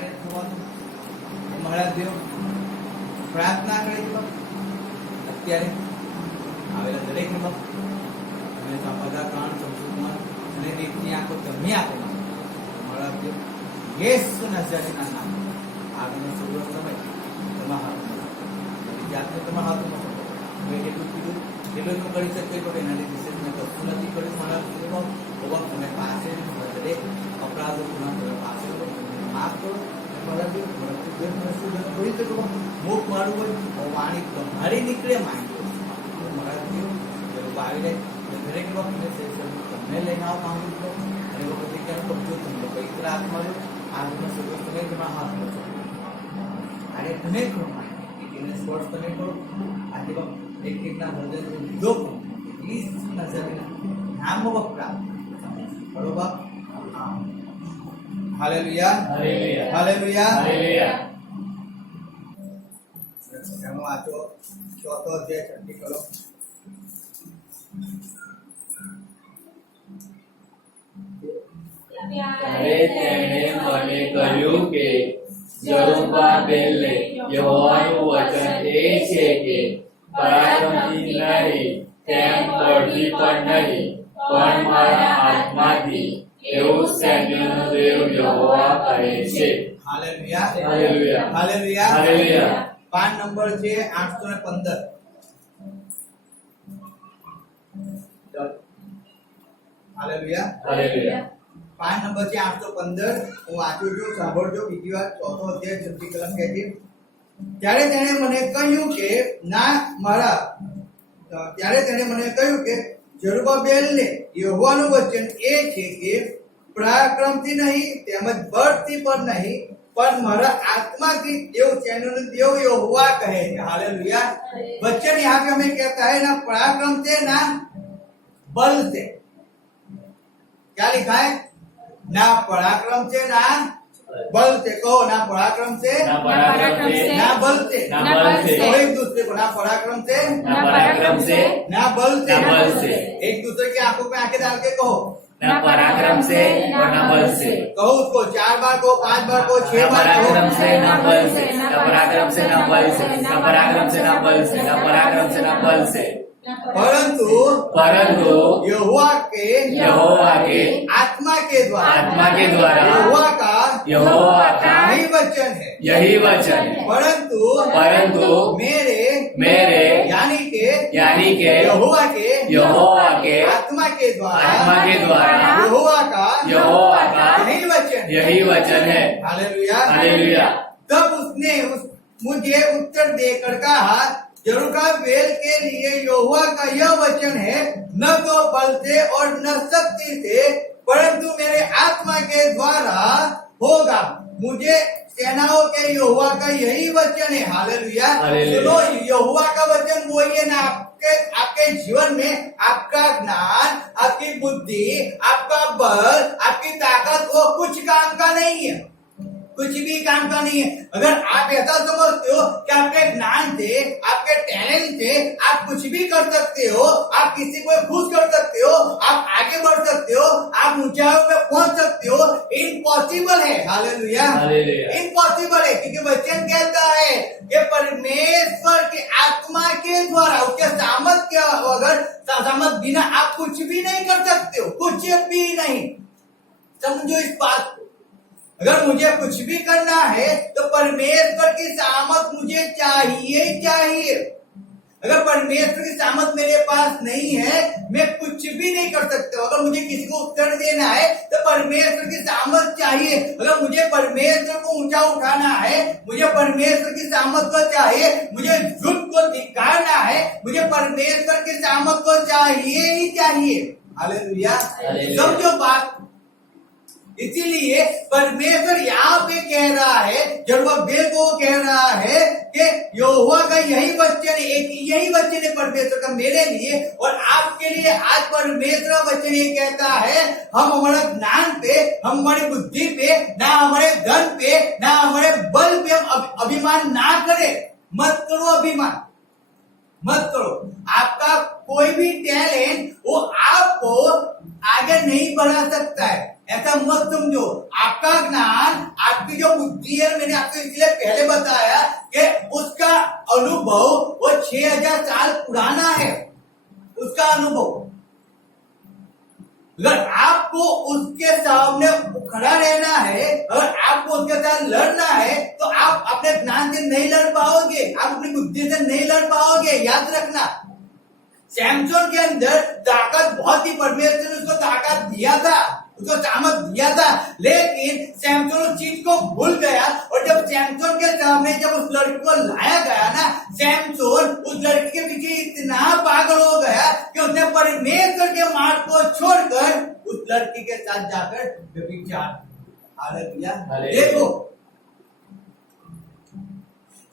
કાર્ય થવાનું મહારાજ દેવ પ્રાર્થના કરી દીધો અત્યારે આવેલા દરેક ને તમે બધા કાન સંસ્કૃતમાં અને રીતની આંખો તમે આપો મહારાજ દેવ યેસુ નઝરેના નામ આગળનો સૂર્ય સમય તમારા હાથમાં જાતને તમારા હાથમાં મેં એટલું કીધું એટલું તો કરી શકે તો એના લીધે મેં કશું નથી કર્યું મહારાજ દેવ ભગવાન તમે પાસે દરેક અપરાધો ગુના તમે પાસે માફ કરો મહારાજ દેવ થોડી તો મુખ મારું હોય વાણી તમારી નીકળે માંગ્યો મહારાજ દેવ આવી રહે દરેક વખત તમને લઈને આવો માંગુ છો અને વખતે ક્યાં કબજો તમને પવિત્ર આત્મા લો આજનો સગો તમે તમારા હાથમાં છો અને તમે કરો એને સ્પોર્ટ્સ તમે કરો આજે એક એકના હૃદય લીધો પ્લીઝ નજરના નામ વપરા બરોબર હાલેલુયા હાલેલુયા હાલેલુયા હાલેલુયા એનો આજો ચોથો અધ્યાય છઠ્ઠી કરો ત્યારે તેણે મને કહ્યું કે ઝરુબ્બાબેલને યહોવાનું વચન એ છે કે પરાક્રમથી નહીં તેમ બળથી પણ નહીં પણ મારા આત્માથી એવું સૈન્યનો દેવ યહોવા કહે છે. Hallelujah hallelujah hallelujah hallelujah. PAN number છે 815 હાલેલુયા હાલેલુયા. પાન નંબર છે 815 હું વાંચું છું સાંભળજો બીજી વાર ચોથો અધ્યાય છઠ્ઠી કલમ કહે છે ત્યારે તેણે મને કહ્યું કે ના મારા ત્યારે તેણે મને કહ્યું કે ઝરુબ્બાબેલને યહોવાનું વચન એ છે કે પરાક્રમથી નહીં તેમજ બળથી પણ નહીં પણ મારા आत्माથી देव चैनल देव यहोवा कहे. हालेलुया. वचन यहाँ पे हमें कहता है ना पराक्रम से ना बल से. क्या लिखा है? ना पराक्रम से ना बल से. कहो ना पराक्रम से ना पराक्रम से ना बल से. ना बल से. तो एक दूसरे को ना पराक्रम से ना पराक्रम से ना बल से. ना बल से. एक दूसरे की आंखों में आंखें डाल के कहो ना पराक्रम से और ना बल से. कहो उसको 4 बार को 5 बार को 6 ना बार को. पराक्रम से ना बल से. ना पराक्रम से ना बल से. ना पराक्रम से ना बल से. ना पराक्रम से ना बल से. परंतु यहोवा के आत्मा के द्वारा यहोवा का यही वचन है. यही वचन है. परंतु मेरे यानी के यहोवा के आत्मा के द्वारा यहोवा का यही वचन है. Hallelujah hallelujah. तब उसने मुझे उत्तर देकर कहा ज़रुब्बाबेल के लिए यहोवा का यह वचन है न तो बल से और न शक्ति से परंतु मेरे आत्मा के द्वारा होगा. मुझे सेनाओं के यहोवा का यही वचन है. हालेलुया. सुनो यहोवा का वचन वो ये ना आपके जीवन में आपका ज्ञान आपकी बुद्धि आपका बल आपकी ताकत वो कुछ काम का नहीं है. कुछ भी काम का नहीं है. अगर आप ऐसा समझते हो कि आपके ज्ञान से आपके टैलेंट से आप कुछ भी कर सकते हो आप किसी को खुश कर सकते हो आप आगे बढ़ सकते हो आप ऊंचाइयों पे पहुंच सकते हो इम्पॉसिबल है. हालेलुया. इम्पॉसिबल है क्योंकि वचन कहता है कि परमेश्वर की आत्मा के द्वारा उसके सामर्थ्य अगर सामर्थ बिना आप कुछ भी नहीं कर सकते हो. कुछ भी नहीं. समझो इस बात को. अगर मुझे कुछ भी करना है तो परमेश्वर की सामर्थ मुझे चाहिए. अगर परमेश्वर की सामर्थ मेरे पास नहीं है मैं कुछ भी नहीं कर सकता. अगर मुझे किसी को उत्तर देना है तो परमेश्वर की सामर्थ चाहिए. अगर मुझे परमेश्वर को ऊंचा उठाना है मुझे परमेश्वर की सामर्थ को चाहिए. मुझे झूठ को धिक्कारना है मुझे परमेश्वर की सामर्थ को चाहिए ही चाहिए. हालेलुया. समझो बात. इसीलिए परमेश्वर यहाँ पे कह रहा है ज़रुब्बाबेल को कह रहा है कि यहोवा का यही वचन है परमेश्वर का मेरे लिए और आपके लिए. आज परमेश्वर का वचन ये कहता है हम हमारे ज्ञान पे हम हमारी बुद्धि पे ना हमारे धन पे ना हमारे बल पे हम अभिमान ना करें. मत करो अभिमान. मत करो। आपका कोई भी टैलेंट वो आपको आगे नहीं बढ़ा सकता है, ऐसा मत समझो। आपका ज्ञान, आपकी जो बुद्धि है, मैंने आपको इसलिए पहले बताया कि उसका अनुभव वो 6000 साल पुराना है, उसका अनुभव। अगर आपको उसके सामने खड़ा रहना है, अगर आपको उसके साथ लड़ना है, तो आप अपने ज्ञान से नहीं लड़ पाओगे, आप अपनी बुद्धि से नहीं लड़ पाओगे। याद रखना, सैमसन के अंदर ताकत बहुत ही, परमेश्वर ने उसको ताकत दिया था, उसको सामर्थ दिया था, लेकिन सैमसन उस चीज को भूल गया। और जब सैमसन के सामने जब उस लड़की को लाया गया ना, सैमसन उस लड़की के पीछे इतना पागल हो गया कि उसने परमेश्वर के मार्ग को छोड़कर उस लड़की के साथ जाकर व्यभिचार। हालेलुया। देखो,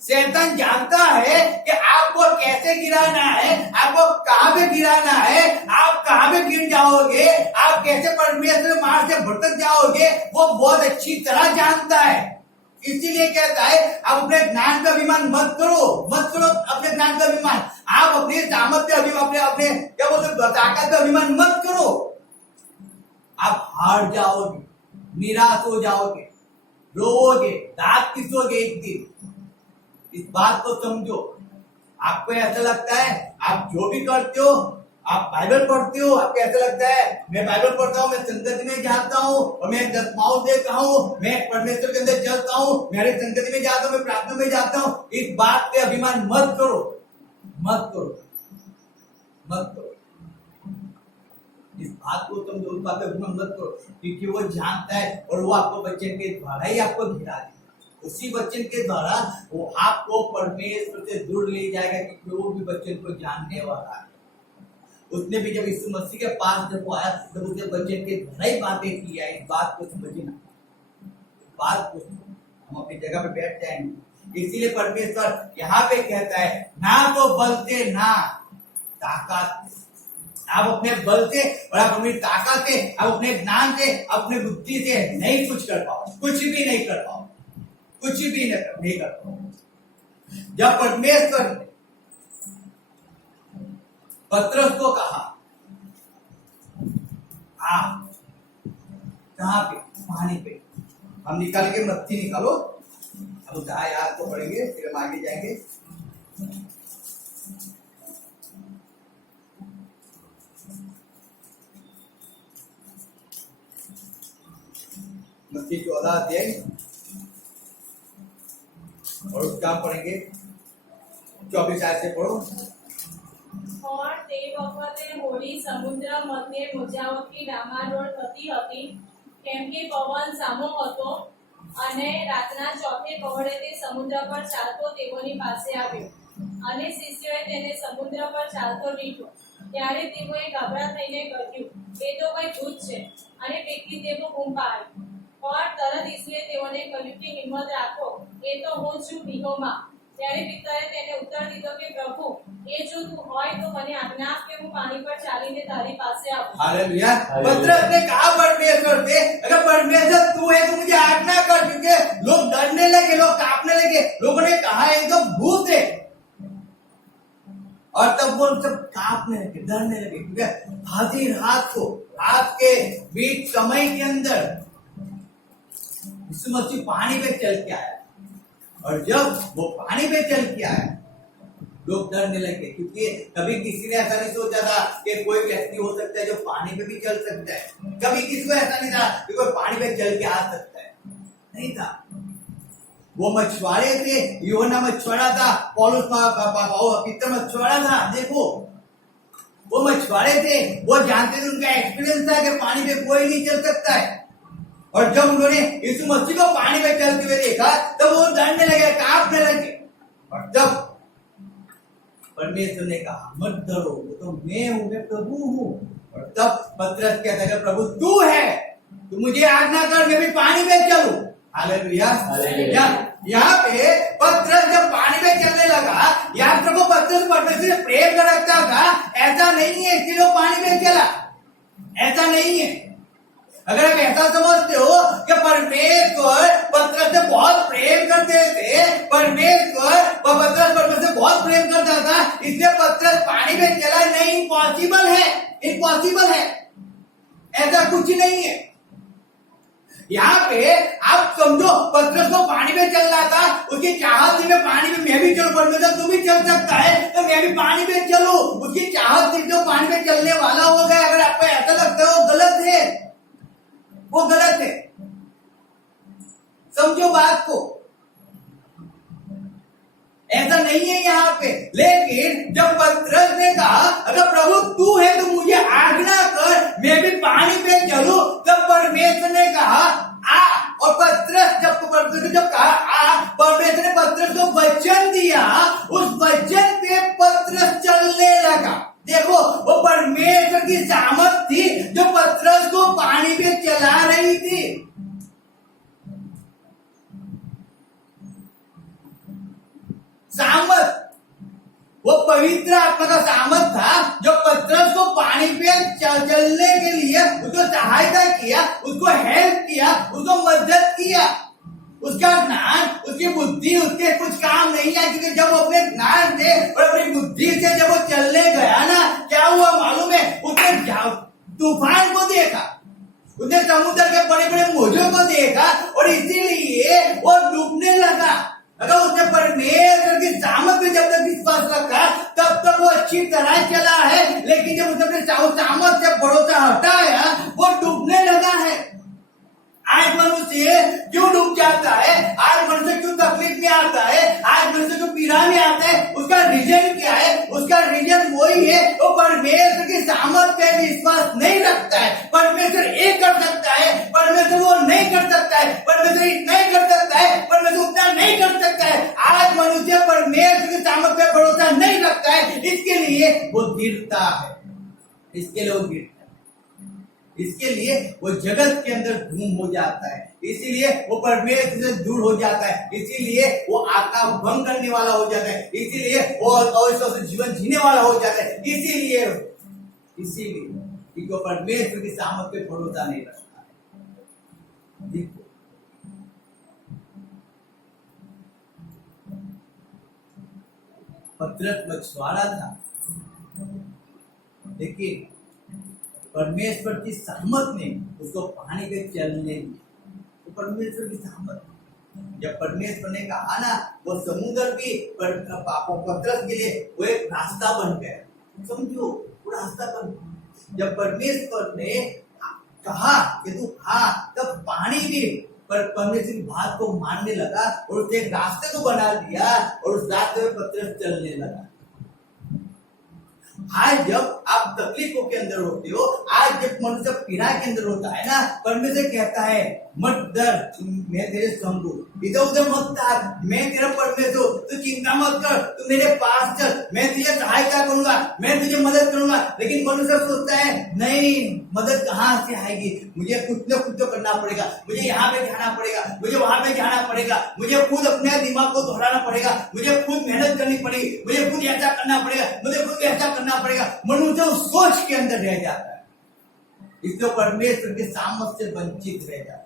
शैतान जानता है कि आपको कैसे गिराना है, आपको कहां पे गिराना है, आप कहां पे गिर जाओगे, आप कैसे परमेश्वर मार्ग से भटक जाओगे, वो बहुत अच्छी तरह जानता है। इसीलिए कहता है आप अपने ज्ञान का अभिमान मत करो, मत करो अपने ज्ञान का अभिमान। आप अपने सामर्थ्य अपने क्या बोलते ताकत का अभिमान मत करो। आप हार जाओगे, निराश हो जाओगे, रोओगे, दांत पिसोगे एक दिन। इस बात को समझो। आपको ऐसा लगता है आप जो भी करते हो, आप बाइबल पढ़ते हो, आपको ऐसा लगता है मैं बाइबल पढ़ता हूँ, मैं संगति में जाता हूँ और मैं 10 पाँव देता हूँ, मैं परमेश्वर के अंदर चलता हूँ, मेरे संगति में जाता हूँ, मैं प्रार्थना में जाता हूँ। इस बात पे अभिमान मत करो, मत करो, मत करो। इस बात को समझो, उस बात पे अभिमान मत करो, क्योंकि वो जानता है और वो आपको वचन के द्वारा ही आपको गिरा देगा। उसी वचन के द्वारा वो आपको परमेश्वर से दूर ले जाएगा, क्योंकि वो भी वचन को जानने वाला है। उसने भी जब यीशु मसीह के पास जब वो आया, तब उसने वचन के द्वारा ही बातें की है। इस बात को समझना, बात को हम अपनी जगह पे बैठ जाएंगे। इसीलिए परमेश्वर यहाँ पे कहता है, ना तो बल से ना ताकत। आप अपने बल से और आप अपनी ताकत से, आप अपने ज्ञान से, अपने बुद्धि से नहीं कुछ कर पाओ, कुछ भी नहीं कर पाओ, कुछ भी नहीं कर पाओ। जब परमेश्वर ने पतरस को कहा, आप कहां पे? पानी पे। हम निकाल के मत्ती निकालो, हम जहां याद को पढ़ेंगे, फिर हम आगे जाएंगे। मत्ती 14 अध्याय और उसका पढ़ेंगे 24 आयत से पढ़ो। और તે વખતે હોડી સમુદ્ર મધ્યે મુજાવતી ડામાડોળ થતી હતી, કેમ કે પવન સામો હતો અને રાતના ચોથે પહોળે તે સમુદ્ર પર ચાલતો તેઓની પાસે આવ્યો અને શિષ્યોએ તેને સમુદ્ર પર ચાલતો લીધો। ત્યારે તેઓએ ગભરા થઈને કહ્યું, એ તો કોઈ ભૂત છે, અને પેટથી તેઓ બૂમ પાડી। પણ તરત ઈસુએ તેઓને કહ્યું કે હિંમત રાખો, એ તો હું છું, ભીખો માં। ત્યારે પિતાએ તેને ઉત્તર દીધો કે પ્રભુ, એ જો તું હોય તો મને આજ્ઞા આપ કે હું પાણી પર ચાલીને તારી પાસે આવું। हालेलुया। पतरस ने कहा परमेश्वर से, अगर परमेश्वर तू है तो मुझे आज्ञा कर, क्योंकि लोग डरने लगे, लोग कांपने लगे, लोगों ने कहा ये तो भूत है। और तब वो सब कांपने लगे, डरने लगे, क्योंकि आधी रात को, रात के बीच समय के अंदर यीशु मसीह पानी पे चल के आया। और जब वो पानी पे चल के आया, लोग डरने लगे, क्योंकि कभी किसी ने ऐसा नहीं सोचा था कि कोई व्यक्ति हो सकता है जो पानी पे भी चल सकता है। कभी किसी को ऐसा नहीं था कि कोई पानी पे चल के आ सकता है, नहीं था। वो मछुआरे थे, यूहन्ना मछुआरा था, पौलुस पीतर मछुआरा था। देखो, वो मछुआरे थे, वो जानते थे, उनका एक्सपीरियंस था कि पानी पे कोई नहीं चल सकता है। और जब उन्होंने यीशु मसीह को पानी में चलते हुए देखा, तब वो डरने लगे, कांपने लगे। और तब परमेश्वर ने कहा, मत डरो, वो तो मैं हूं, मैं प्रभु हूं। और तब पतरस कहता है, प्रभु तू है, तू मुझे आज्ञा कर, मैं भी पानी में चलूं। हालेलुया। यहाँ पे पतरस जब पानी में चलने लगा, याद रखो पतरस परमेश्वर से प्रेम कर रखता था, ऐसा नहीं है इसलिए वो पानी में चला, ऐसा नहीं है। अगर आप ऐसा समझते हो कि परमेश्वर पतरस से बहुत प्रेम करते थे, परमेश्वर और पतरस परमेश्वर से बहुत प्रेम करता था, इसलिए पतरस पानी में चला नहीं। इम्पॉसिबल है, इम्पॉसिबल है, ऐसा कुछ नहीं है। यहाँ पे आप समझो, पतरस को पानी में चल रहा था, उसकी चाहत थी मैं पानी में मैं भी चलूं। परमेश्वर तू भी चल सकता है तो मैं भी पानी में चलूं, उसकी चाहत थी जो पानी में चलने वाला हो गया। अगर आपको ऐसा लगता है वो गलत है, वो गलत है। समझो बात को, ऐसा नहीं है यहाँ पे। लेकिन जब पतरस ने कहा अगर प्रभु तू है तो मुझे आज्ञा कर मैं भी पानी पे चलूं, तब परमेश्वर ने कहा आ। और पतरस जब कहा आ, परमेश्वर ने पतरस को वचन दिया, उस वचन पे पतरस चलने लगा। देखो वो परमेश्वर की सामर्थ थी जो पतरस को पानी पे चला रही थी। सामर्थ, वो पवित्र आत्मा का सामर्थ था जो पतरस को पानी पे चलने के लिए उसको सहायता किया, उसको हेल्प किया, उसको मदद किया। उसका ज्ञान, उसकी बुद्धि उसके कुछ काम नहीं आया, क्योंकि जब वो अपने ज्ञान से और अपनी बुद्धि से जब वो चलने गया ना, क्या हुआ मालूम है? उसने तूफान को देखा, उसने समुद्र के बड़े बड़े मौजों को देखा और इसीलिए वो डूबने लगा। अगर उसने परमेश्वर की सामर्थ पे जब तक विश्वास रखा तब तक वो अच्छी तरह चला है, लेकिन जब उसने अपने सामर्थ से भरोसा हटाया वो डूबने लगा है। आज मनुष्य क्यों डूब जाता है? आज मनुष्य क्यों तकलीफ में आता है? आज मनुष्य क्यों पीड़ा में आता है? उसका रीजन क्या है? उसका रीजन वही है, वो परमेश्वर की सामर्थ पे विश्वास नहीं रखता है। परमेश्वर एक कर सकता है, परमेश्वर वो नहीं कर सकता है, परमेश्वर नहीं कर सकता है, परमेश्वर उतना नहीं कर सकता है। आज मनुष्य परमेश्वर की सामर्थ पे भरोसा नहीं रखता है, इसके लिए वो गिरता है, इसके लिए वो गिरता है, इसके लिए वो जगत के अंदर धूम हो जाता है, इसीलिए वो परमेश्वर से दूर हो जाता है, इसीलिए वो आका भंग करने वाला हो जाता है, इसीलिए वो अविश्वास से जीवन जीने वाला हो जाता है। इसीलिए क्योंकि वो परमेश्वर की सामर्थ पे भरोसा नहीं रखता है। देखो पतरस मछुआरा था, लेकिन परमेश्वर की सहमत ने उसको पानी पे चलने दी। तो परमेश्वर की सहमत, जब परमेश्वर ने कहा ना, वो समुद्र भी पतरस के लिए वो एक रास्ता बन गया। समझो, वो रास्ता बन गया। जब परमेश्वर ने कहा कि तू हाँ, तब पानी भी पर परमेश्वर की बात को मानने लगा और उसने एक रास्ते को बना दिया और उस रास्ते में पतरस चलने लगा। आज जब आप तकलीफों के अंदर होते हो, आज जब मनुष्य पीड़ा के अंदर होता है ना, परमेश्वर कहता है मत डर, मैं तेरे संग हूं, इधर उधर मत ताक, मैं तेरा परमेश्वर, तू चिंता मत कर, तू मेरे पास चल, मैं तुझे सहायता करूंगा, मैं तुझे मदद करूंगा। लेकिन मनुष्य सोचता है नहीं, मदद कहाँ से आएगी, मुझे कुछ न कुछ तो करना पड़ेगा, मुझे यहाँ पे जाना पड़ेगा, मुझे वहां पे जाना पड़ेगा, मुझे खुद अपने दिमाग को दोहराना पड़ेगा, मुझे खुद मेहनत करनी पड़ेगी, मुझे खुद ऐसा करना पड़ेगा, मुझे खुद ऐसा करना पड़ेगा। मनुष्य उस सोच के अंदर रह जाता है, इसलिए परमेश्वर के सामर्थ्य से वंचित रह जाता है।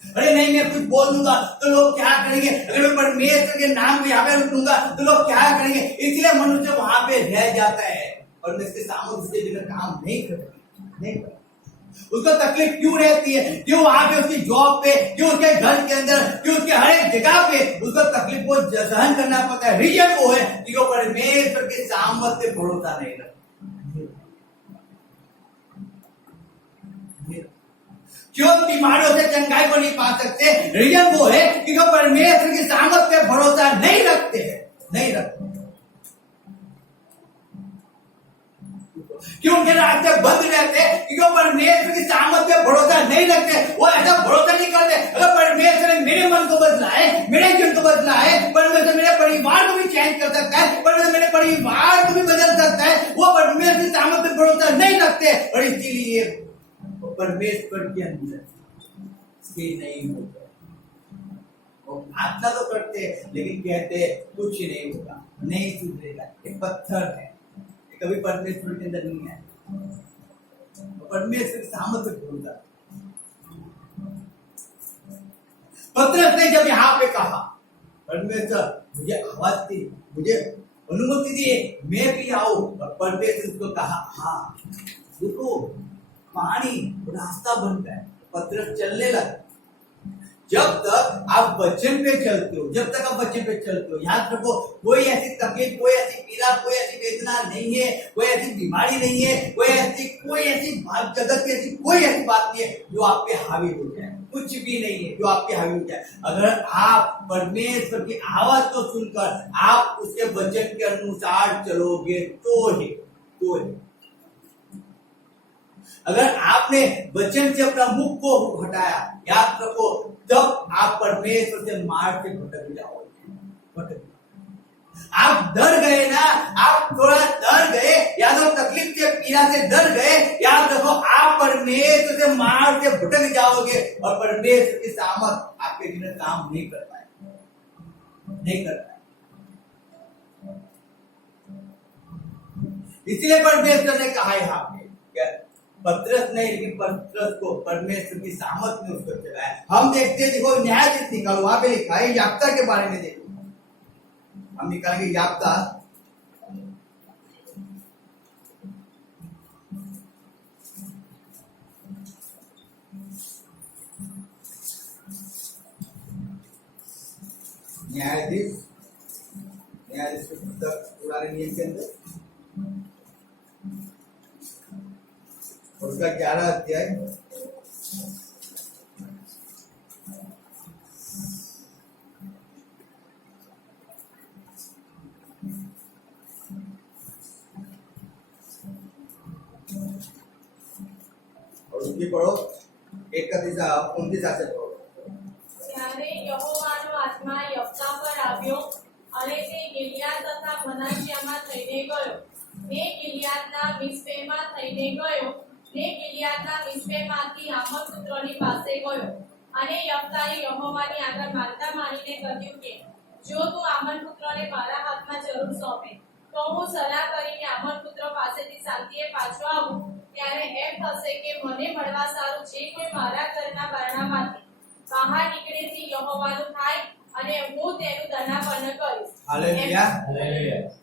अरे नहीं, मैं कुछ बोल दूंगा तो लोग क्या करेंगे, अगर मैं परमेश्वर के नाम को यहाँ पे रख दूंगा तो लोग क्या करेंगे, इसलिए मनुष्य वहां पे रह जाता है। परमेश्वर के सामर्थ्य से बिना काम नहीं करता। उसको तकलीफ क्यों रहती है? क्यों वहां पे उसकी जॉब पे, क्यों उसके घर के अंदर, क्यों उसके हर एक जगह पे उसको तकलीफ को सहन करना पड़ता है? रीजन वो है कि वो परमेश्वर के सामर्थ्य पे भरोसा नहीं रखता। क्यों बीमारियों से चंगाई को नहीं पा सकते? रीजन वो है कि वो परमेश्वर की सामर्थ्य पे भरोसा नहीं रखते हैं, नहीं रखते। क्यों उनके रास्ते बंद रहते हैं? क्योंकि वो परमेश्वर की सामर्थ्य पे भरोसा नहीं रखते, वो ऐसा भरोसा नहीं करते अगर परमेश्वर ने मेरे मन को बदला है, मेरे जीवन को बदला है, परमेश्वर मेरे परिवार को भी चेंज कर सकता है, परमेश्वर मेरे परिवार को भी बदल सकता है, वो परमेश्वर की सामर्थ्य पे भरोसा नहीं रखते और इसीलिए परमेश्वर के अंदर स्टे नहीं होता। वो प्रार्थना तो करते हैं लेकिन कहते हैं कुछ नहीं होगा, नहीं सुधरेगा, एक पत्थर है, कभी परमेश्वर के अंदर नहीं है। परमेश्वर की सामर्थ्य भरोसा। पतरस ने जब यहाँ पे कहा, परमेश्वर मुझे आवाज दी, मुझे अनुमति दी, मैं भी आऊं। और परमेश्वर उसको कहा, हाँ देखो पानी रास्ता बन गया, पतरस चलने लगा। जब तक आप वचन पे चलते हो, जब तक आप वचन पे चलते हो, याद रखो कोई ऐसी तकलीफ, कोई ऐसी पीड़ा, कोई ऐसी वेदना नहीं है, कोई ऐसी बीमारी नहीं है, कोई ऐसी बात, जगत की ऐसी कोई ऐसी बात नहीं है जो आप पे हावी हो जाए। कुछ भी नहीं है जो आपके हावी हो जाए। अगर आप परमेश्वर की आवाज को सुनकर आप उसके वचन के अनुसार चलोगे तो ही। अगर आपने वचन से अपना मुख को हटाया, याद रखो तब आप परमेश्वर से मार्ग से भटक जाओगे। आप डर गए ना, आप थोड़ा डर गए, या तो तकलीफ से, पीड़ा से डर गए, याद रखो आप परमेश्वर से मार्ग से भटक जाओगे और परमेश्वर की सामर्थ आपके जीवन काम नहीं कर पाए। इसलिए परमेश्वर ने कहा यहाँ पे, पतरस नहीं लेकिन पतरस को परमेश्वर की सामर्थ में उसको चलाया। हम देखते हैं, देखो न्यायाधीश निकालो, वहां पे लिखा है याफ्ता के बारे में। देखो हम निकालेंगे याफ्ता, न्यायाधीश के पुस्तक पुराने नियम के अंदर उसका 11 अध्याय और उसकी पढ़ो 31 से पढ़ो। ત્યારે યહોવાનો આત્મા યફતા પર આવ્યો અને તે ગિલિયાદ તથા મનાસ્યામાં થઈને ગયો. ને ગિલિયાદના મિસ્પેમાં થઈને ગયો. ને ગિલિયાદના મિસ્પેમાંથી આમોન પુત્રોની પાસે ગયો. અને યફતાએ યહોવાની આગળ માનતા માનીને કહ્યું કે જો તું આમોન પુત્રોને મારા હાથમાં જરૂર સોંપે તો હું સલાહ કરીને આમોન પુત્રો પાસેથી શાંતિએ પાછો આવું. ત્યારે એમ થશે કે મને મળવા સારું જે કોઈ મારા ઘરના બારણામાંથી બહાર નીકળે તે યહોવાનું થાય અને હું તેનું દંડાપન કરીશ. हालेलुया।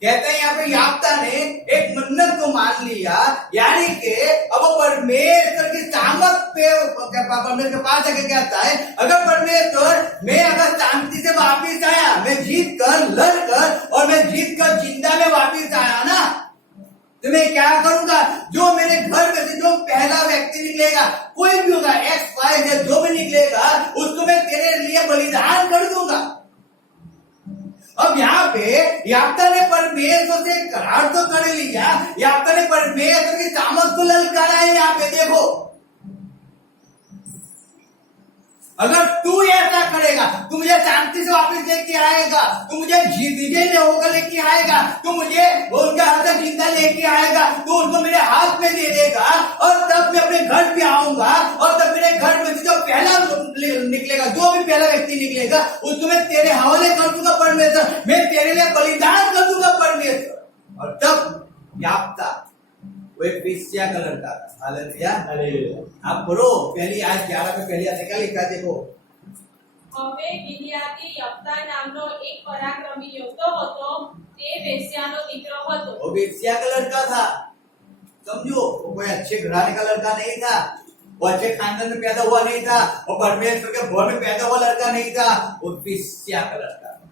कहते हैं यहाँ पे याफ्ता ने एक मन्नत को मान लिया, यानी कि अब परमेश्वर की सामर्थ पे परमेश्वर के पास आके कहता है, अगर परमेश्वर मैं अगर शांति से वापिस आया, मैं जीत कर लड़ कर और मैं जीत कर जिंदा में वापिस आया ना, तो मैं क्या करूंगा? जो मेरे घर में से जो पहला व्यक्ति निकलेगा, कोई भी होगा, XY Z जो भी निकलेगा, उसको मैं तेरे लिए बलिदान कर दूंगा। अब यहाँ पे याफ्ता ने परमेश्वर से करार तो कर लिया, याफ्ता ने परमेश्वर की सामर्थ को ललकारा है। यहाँ पे देखो, अगर तू ऐसा करेगा, तू मुझे शांति से वापस लेके आएगा, तू मुझे विजय होकर लेके आएगा, तू मुझे उनका हाथ जिंदा लेके आएगा, तू उनको मेरे हाथ में दे देगा और तब मैं अपने घर पे आऊंगा और तब मेरे घर में जो पहला निकलेगा, जो भी पहला व्यक्ति निकलेगा, उसको मैं तेरे हवाले कर दूंगा परमेश्वर, मैं तेरे लिए बलिदान कर दूंगा परमेश्वर। और तब याफ्ता वो एक वेश्या का लड़का था। हालेलुया। आप पढ़ो पहली आज 11 पे पहली आयत क्या लिखा है, देखो। હવે ગિલિયાદી યફતા નામનો એક પરાક્રમી યોદ્ધો હતો. તે વેશ્યાનો દીકરો હતો. वो वेश्या का लड़का था, समझो, वो कोई अच्छे घराने का लड़का नहीं था, वो अच्छे खानदान में पैदा हुआ नहीं था, वो परमेश्वर के भवन में पैदा हुआ लड़का नहीं था, वो वेश्या का लड़का था।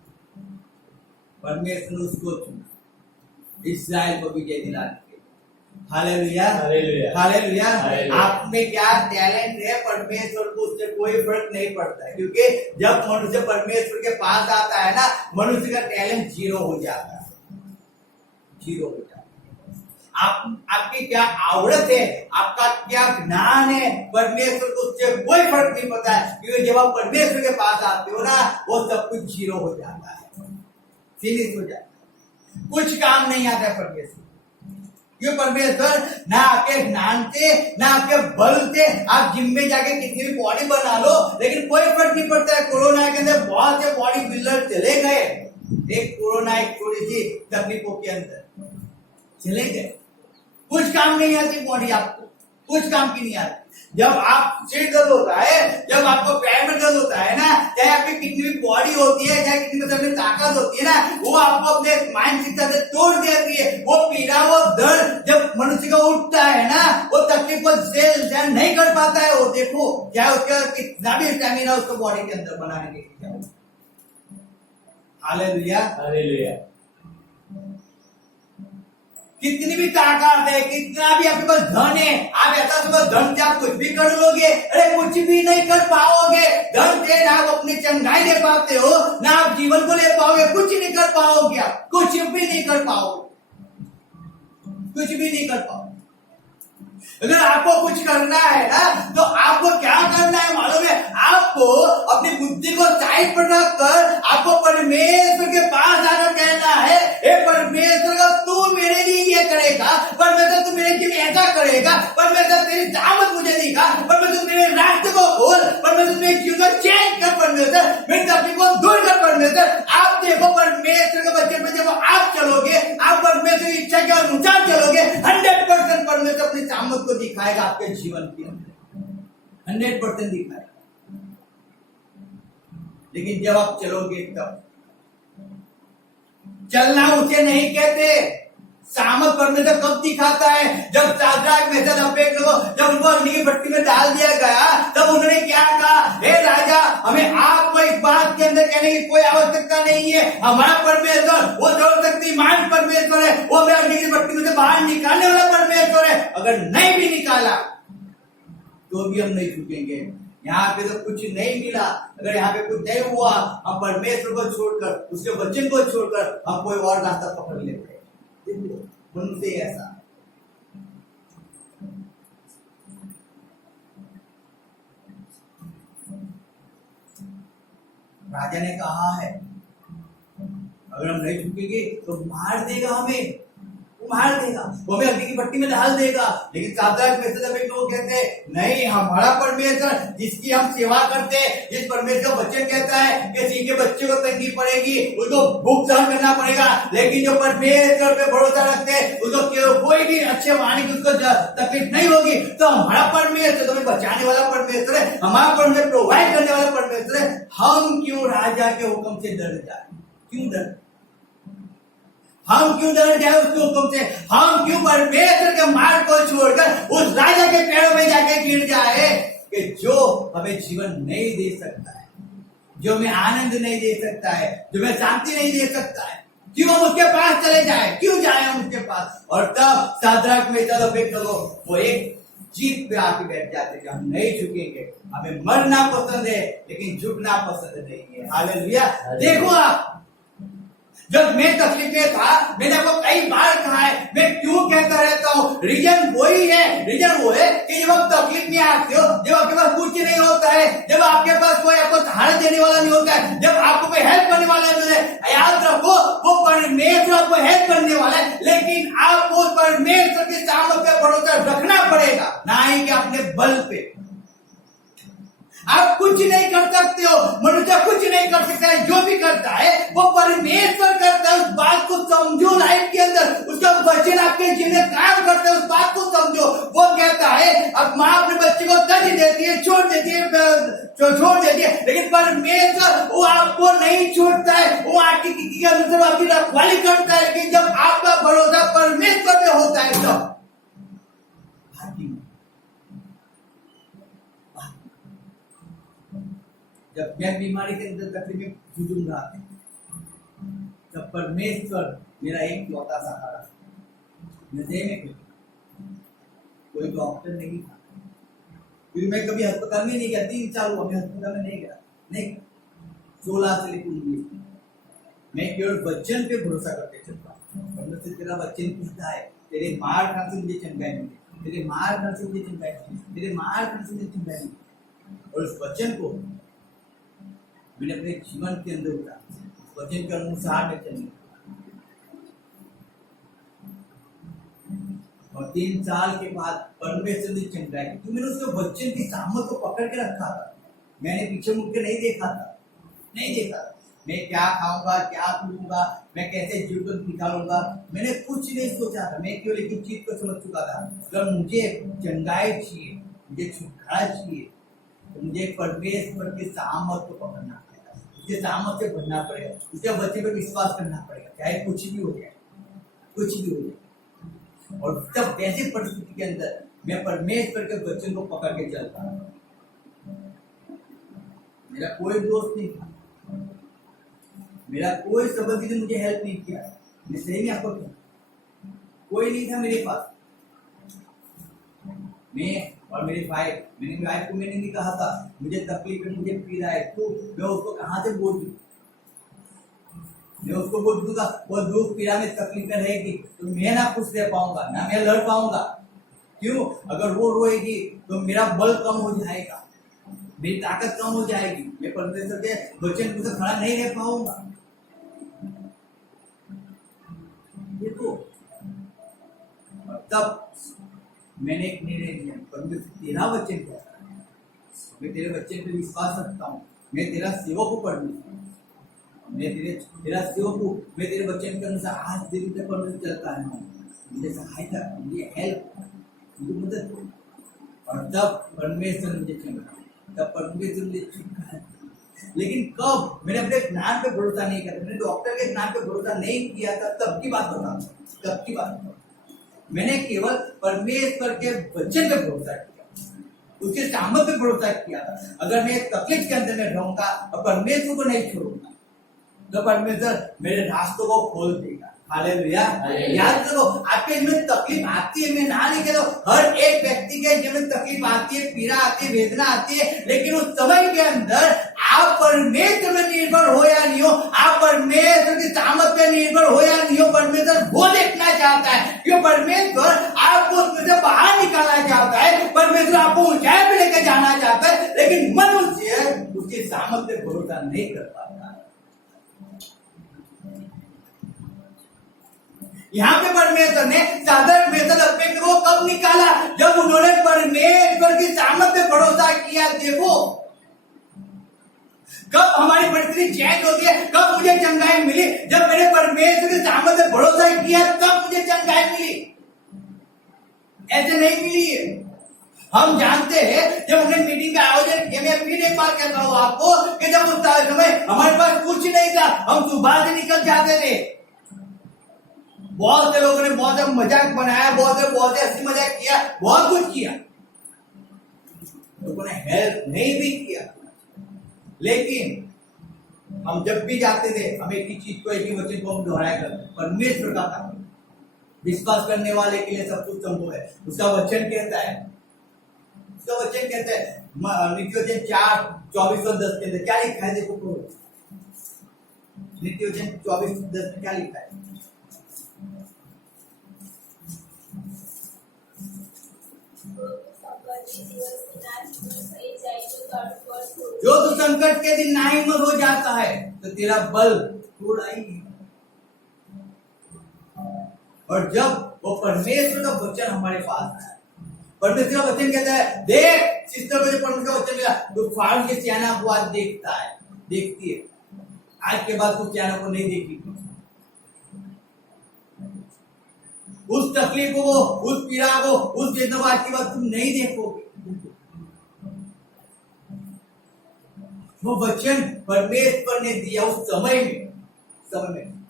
परमेश्वर ने उसको चुना, इस्राएल को विजय दिलाने। Hallelujah, hallelujah. आप में क्या टैलेंट है, परमेश्वर को उससे कोई फर्क नहीं पड़ता है, क्योंकि जब मनुष्य परमेश्वर के पास आता है ना, मनुष्य का टैलेंट जीरो हो जाता है, जीरो हो जाता है। आपकी क्या आवड़त है, आपका क्या ज्ञान है, परमेश्वर को उससे कोई फर्क नहीं पड़ता है, क्योंकि जब आप परमेश्वर के पास आते हो ना, वो सब कुछ जीरो हो जाता है, फिनिश हो जाता है, कुछ काम नहीं आता है परमेश्वर। क्यों? परमेश्वर ना आपके ज्ञान से ना आपके बल से आप जिम में जाके कितनी भी बॉडी बना लो, लेकिन कोई फर्क नहीं पड़ता है। कोरोना के अंदर बहुत से बॉडी बिल्डर चले गए, एक कोरोना एक थोड़ी सी तकलीफों के अंदर चले गए, कुछ काम नहीं आती बॉडी, आपको कुछ काम की नहीं आती। जब आप सिर दर्द होता है, जब आपको पैर में दर्द होता है ना, चाहे आपकी कितनी भी बॉडी होती है, चाहे कितनी भी ताकत होती है ना, वो आपको अपने मानसिकता से तोड़ देती है। वो पीड़ा, वो दर्द जब मनुष्य का उठता है ना, वो तकलीफ को सहन नहीं कर पाता है। वो देखो चाहे उसका कितना भी स्टैमिना उसको बॉडी के अंदर बनाने के लिए। Hallelujah, hallelujah. कितनी भी ताकत है, कितना भी आपके पास धन है, आप ऐसा समझ धन से आप कुछ भी कर लोगे, अरे कुछ भी नहीं कर पाओगे। धन से ना आप अपनी चंगाई ले पाते हो, ना आप जीवन को ले पाओगे, कुछ नहीं कर पाओगे, आप कुछ भी नहीं कर पाओगे, कुछ भी नहीं कर पाओगे। अगर आपको कुछ करना है ना, तो आपको क्या करना है मालूम है? आपको अपनी बुद्धि को साइड पर रखकर आपको परमेश्वर के पास आकर कहना है, हे परमेश्वर का तू मेरे लिए ये करेगा, परमेश्वर तू मेरे लिए ऐसा करेगा, परमेश्वर तेरी दावत मुझे दिखा, परमेश्वर मेरे रास्ते को खोल, परमेश्वर मेरे जीवन को चेंज कर, परमेश्वर मेरी तकलीफ को दूर कर, परमेश्वर। आप देखो परमेश्वर के बच्चे में जब आप चलोगे, आप परमेश्वर की इच्छा के अनुसार चलोगे, 100% परमेश्वर अपनी सामर्थ को दिखाएगा आपके जीवन के अंदर, 100% दिखाएगा। लेकिन जब आप चलोगे तब चलना उसे नहीं कहते। सामर्थ परमेश्वर कब दिखाता है? जब शाद्राक, मेशक, अबेदनगो जब उनको अग्नि की भट्टी में डाल दिया गया, तब उन्होंने क्या कहा? हे राजा, हमें आपको इस बात के अंदर कहने की कोई आवश्यकता नहीं है। हमारा परमेश्वर वो सर्वशक्तिमान परमेश्वर है, वो हमें अग्नि की भट्टी में से बाहर निकालने वाला परमेश्वर है। अगर नहीं भी निकाला तो भी हम नहीं झुकेंगे। यहाँ पे तो कुछ नहीं मिला, अगर यहाँ पे कुछ नहीं हुआ, हम परमेश्वर को छोड़कर, उसके वचन को छोड़कर हम कोई और रास्ता पकड़ लेते हैं। उनसे ऐसा राजा ने कहा है, अगर हम नहीं झुकेंगे तो मार देगा हमें, वो मार देगा, वो हमें अग्नि की भट्टी में डाल देगा। लेकिन शाद्राक, मेशक, अबेदनगो कहते हैं, नहीं, हमारा परमेश्वर जिसकी हम सेवा करते हैं, जिस परमेश्वर का वचन कहता है कि जिनके बच्चे को तंगी पड़ेगी उसको भूख सहन करना पड़ेगा, लेकिन जो परमेश्वर पे भरोसा रखते हैं उसको कोई भी अच्छे वाणी की उसको तकलीफ नहीं होगी। तो हमारा परमेश्वर तो हमें बचाने वाला परमेश्वर है, हमारा परमेश्वर प्रोवाइड करने वाला परमेश्वर है। हम क्यों राजा के हुक्म से डर जाए? क्यों डर? हम क्यों डर जाए उसके हुक्म से? हम क्यों परमेश्वर के मार्ग को छोड़कर उस राजा के पैरों में जाके गिर जाए कि जो हमें जीवन नहीं दे सकता है, जो हमें आनंद नहीं दे सकता है, जो हमें शांति नहीं दे सकता है? क्यों हम उसके पास चले जाए? क्यों जाए हम उसके पास? और तब शाद्राक, मेशक, अबेदनगो वो एक जीत पे आके बैठ जाते कि हम नहीं झुकेंगे, हमें मरना पसंद है लेकिन झुकना पसंद नहीं है। हालेलुया। देखो आप, जब मैं तकलीफ में था, मैंने आपको कई बार कहा है, मैं क्यों कहता रहता हूँ, रीजन वही है। रीजन वो है कि जब आप तकलीफ में आते हो, जब आपके पास कुछ नहीं होता है, जब आपके पास कोई आपको सहारा देने वाला नहीं होता है, जब आपको कोई हेल्प करने वाला नहीं है, याद रखो वो परमेश्वर आपको हेल्प करने वाला है, लेकिन आपको उस परमेश्वर के सामर्थ पे भरोसा रखना पड़ेगा, ना ही कि अपने बल पे। आप कुछ नहीं कर सकते हो, मनुष्य कुछ नहीं कर सकता है, जो भी करता है वो परमेश्वर करता है। उस बात को समझो, लाइफ के अंदर उसका वचन आपके जीवन में काम करता है, उस बात को समझो। वो कहता है, अब माँ अपने बच्चे को तज देती है, छोड़ देती है, लेकिन परमेश्वर वो आपको नहीं छोड़ता है, वो आपकी अनुसार आपकी रखवाली करता है। लेकिन जब आपका भरोसा परमेश्वर पे होता है तब जब मैं बीमारी के अंदर तकलीफ में जूझ रहा था, तब परमेश्वर मेरा एक लौता सहारा। नशे में कोई डॉक्टर नहीं था, क्योंकि मैं कभी अस्पताल में नहीं गया, 3 साल हुआ मैं अस्पताल में नहीं गया, नहीं 16 से लेकर 19 मैं केवल वचन पे भरोसा करके चलता हूँ। परमेश्वर तेरा वचन कहता है, तेरे मार खाने से मुझे चंगाई मिली, तेरे मार खाने से मुझे चंगाई मिली, तेरे मार खाने से मुझे चंगाई मिली। और उस वचन को मैंने अपने जीवन के अंदर उतारा, वचन के अनुसार में चलने। और 3 साल के बाद परमेश्वर ने चंगाई, क्योंकि मैंने उसके वचन की सामर्थ को पकड़ के रखा था। मैंने पीछे मुड़ के नहीं देखा था, नहीं देखा मैं क्या खाऊंगा, क्या पीऊंगा, मैं कैसे जीवन निकालूंगा, मैंने कुछ नहीं सोचा था। मैं केवल एक चीज को समझ चुका था, अगर मुझे चंगाई चाहिए मुझे छुटकारा चाहिए, तो मुझे परमेश्वर के सामर्थ को पकड़ना पड़ेगा, उसके सामर्थ से बनना पड़ेगा, उसके वचन पर विश्वास करना पड़ेगा, चाहे कुछ भी हो जाए, कुछ भी हो जाए। और तब वैसी परिस्थिति के अंदर मैं परमेश्वर के वचन को पकड़ के चलता हूँ। मेरा कोई दोस्त नहीं था, मेरा कोई संबंधी ने मुझे हेल्प नहीं किया, मैं सही में आपको कहूं, कोई नहीं था मेरे पास। मैं और मेरे भाई, मेरी वाइफ को मैंने नहीं कहा था मुझे तकलीफ है, मुझे पीड़ा है, तो मैं उसको कहां से बोल दूं? मैं उसको बोल दूंगा वो दुख पीड़ा में तकलीफ में रहेगी तो मैं ना खुश रह पाऊंगा, ना मैं लड़ पाऊंगा। क्यों? अगर वो रोएगी तो मेरा बल कम हो जाएगा, मेरी ताकत कम हो जाएगी, मैं परमेश्वर के वचन से खड़ा नहीं रह पाऊंगा। ये तो तब मैंने एक निर्णय लिया, परमेश्वर तेरा वचन कहता है, मैं तेरे वचन पे विश्वास रखता हूँ, मैं तेरा सेवक हूँ परमेश्वर, मैं तेरा सेवक हूँ, मैं तेरे वचन के अनुसार आज दिन तक परमेश्वर चलता है, मुझे सहायता, मुझे हेल्प, मुझे मदद। और तब परमेश्वर मुझे चुना, तब परमेश्वर मुझे चुना। लेकिन कब मैंने अपने ज्ञान पे भरोसा नहीं किया, मैंने डॉक्टर के ज्ञान पे भरोसा नहीं किया था, तब की बात बता, तब की बात बता। मैंने केवल परमेश्वर के वचन पे भरोसा किया, उसके सामर्थ पे भरोसा किया। अगर मैं तकलीफ के अंदर में रहूंगा और परमेश्वर को नहीं छोड़ूंगा तो परमेश्वर मेरे रास्तों को खोल देगा। हालेलुया। याद रखो, आपके जीवन में तकलीफ आती है, मैं ना नहीं कहता, हर एक व्यक्ति के जीवन में तकलीफ आती है, पीड़ा आती है, वेदना आती है, लेकिन उस समय के अंदर आप परमेश्वर में निर्भर हो या नहीं हो, आप परमेश्वर की सामर्थ पे निर्भर हो या नहीं हो, परमेश्वर वो देखना चाहता है कि परमेश्वर आपको उसमें से बाहर निकालना चाहता है, परमेश्वर आपको ऊंचाई पे लेकर जाना चाहता है, लेकिन मनुष्य उसकी सामर्थ पे भरोसा नहीं कर पाता। यहाँ पे परमेश्वर ने साधारण मेथड अपेक्ष को कब निकाला? जब उन्होंने परमेश्वर की सामर्थ पे भरोसा किया। देखो कब हमारी परिस्थिति चेंज होती है, कब मुझे चंगाई मिली, जब मैंने परमेश्वर की सामर्थ पे भरोसा किया तब मुझे चंगाई मिली, ऐसे नहीं मिली है। हम जानते हैं जब हमने मीटिंग का आयोजन किया, मैं फिर एक बार कहता हूँ आपको कि जब उस समय हमारे पास कुछ नहीं था, हम सुबह से निकल जाते थे, बहुत से लोगों ने बहुत से मजाक बनाया, बहुत से हंसी मजाक किया, बहुत कुछ किया, लोगों ने हेल्प नहीं भी किया, लेकिन हम जब भी जाते थे हम एक ही चीज को, एक ही वचन को हम दोहराया करते, परमेश्वर का काम, विश्वास करने वाले के लिए सब कुछ संभव है। उसका वचन कहता है, उसका वचन कहता है नीतिवचन 4:24-10 के अंदर क्या लिखा है? देखो नीतिवचन 24:10 में क्या लिखा है? जो तू संकट के दिन नाहिम्मत हो जाता है तो तेरा बल थोड़ा ही है। और जब वो परमेश्वर का वचन हमारे पास है, परमेश्वर का वचन कहता है, देख सिस्टर को जो परमेश्वर का वचन मिला तो फारूक के सियाना को आज देखता है, देखती है, आज के बाद कुछ सियाना को नहीं देखी, उस तकलीफ को, उस पीड़ा को, उस वेदना को आज के बाद तुम नहीं देखोगे। वो वचन परमेश्वर ने दिया उस समय में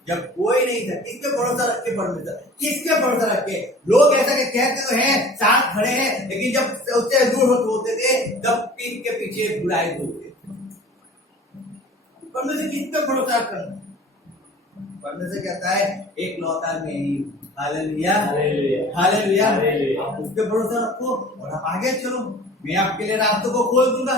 जब कोई नहीं था। किसके भरोसा रखे? परमेश्वर। किसके भरोसा रखे? लोग ऐसा कहते तो हैं, साथ खड़े हैं, लेकिन जब उससे दूर होते थे तब पीठ के पीछे बुराई होते। परमेश्वर किस पे भरोसा करना? परमेश्वर कहता है एक लौता मैं ही हूँ। Hallelujah, hallelujah. आप उस पे भरोसा रखो और आप आगे चलो, मैं आपके लिए रास्तों को खोल दूंगा।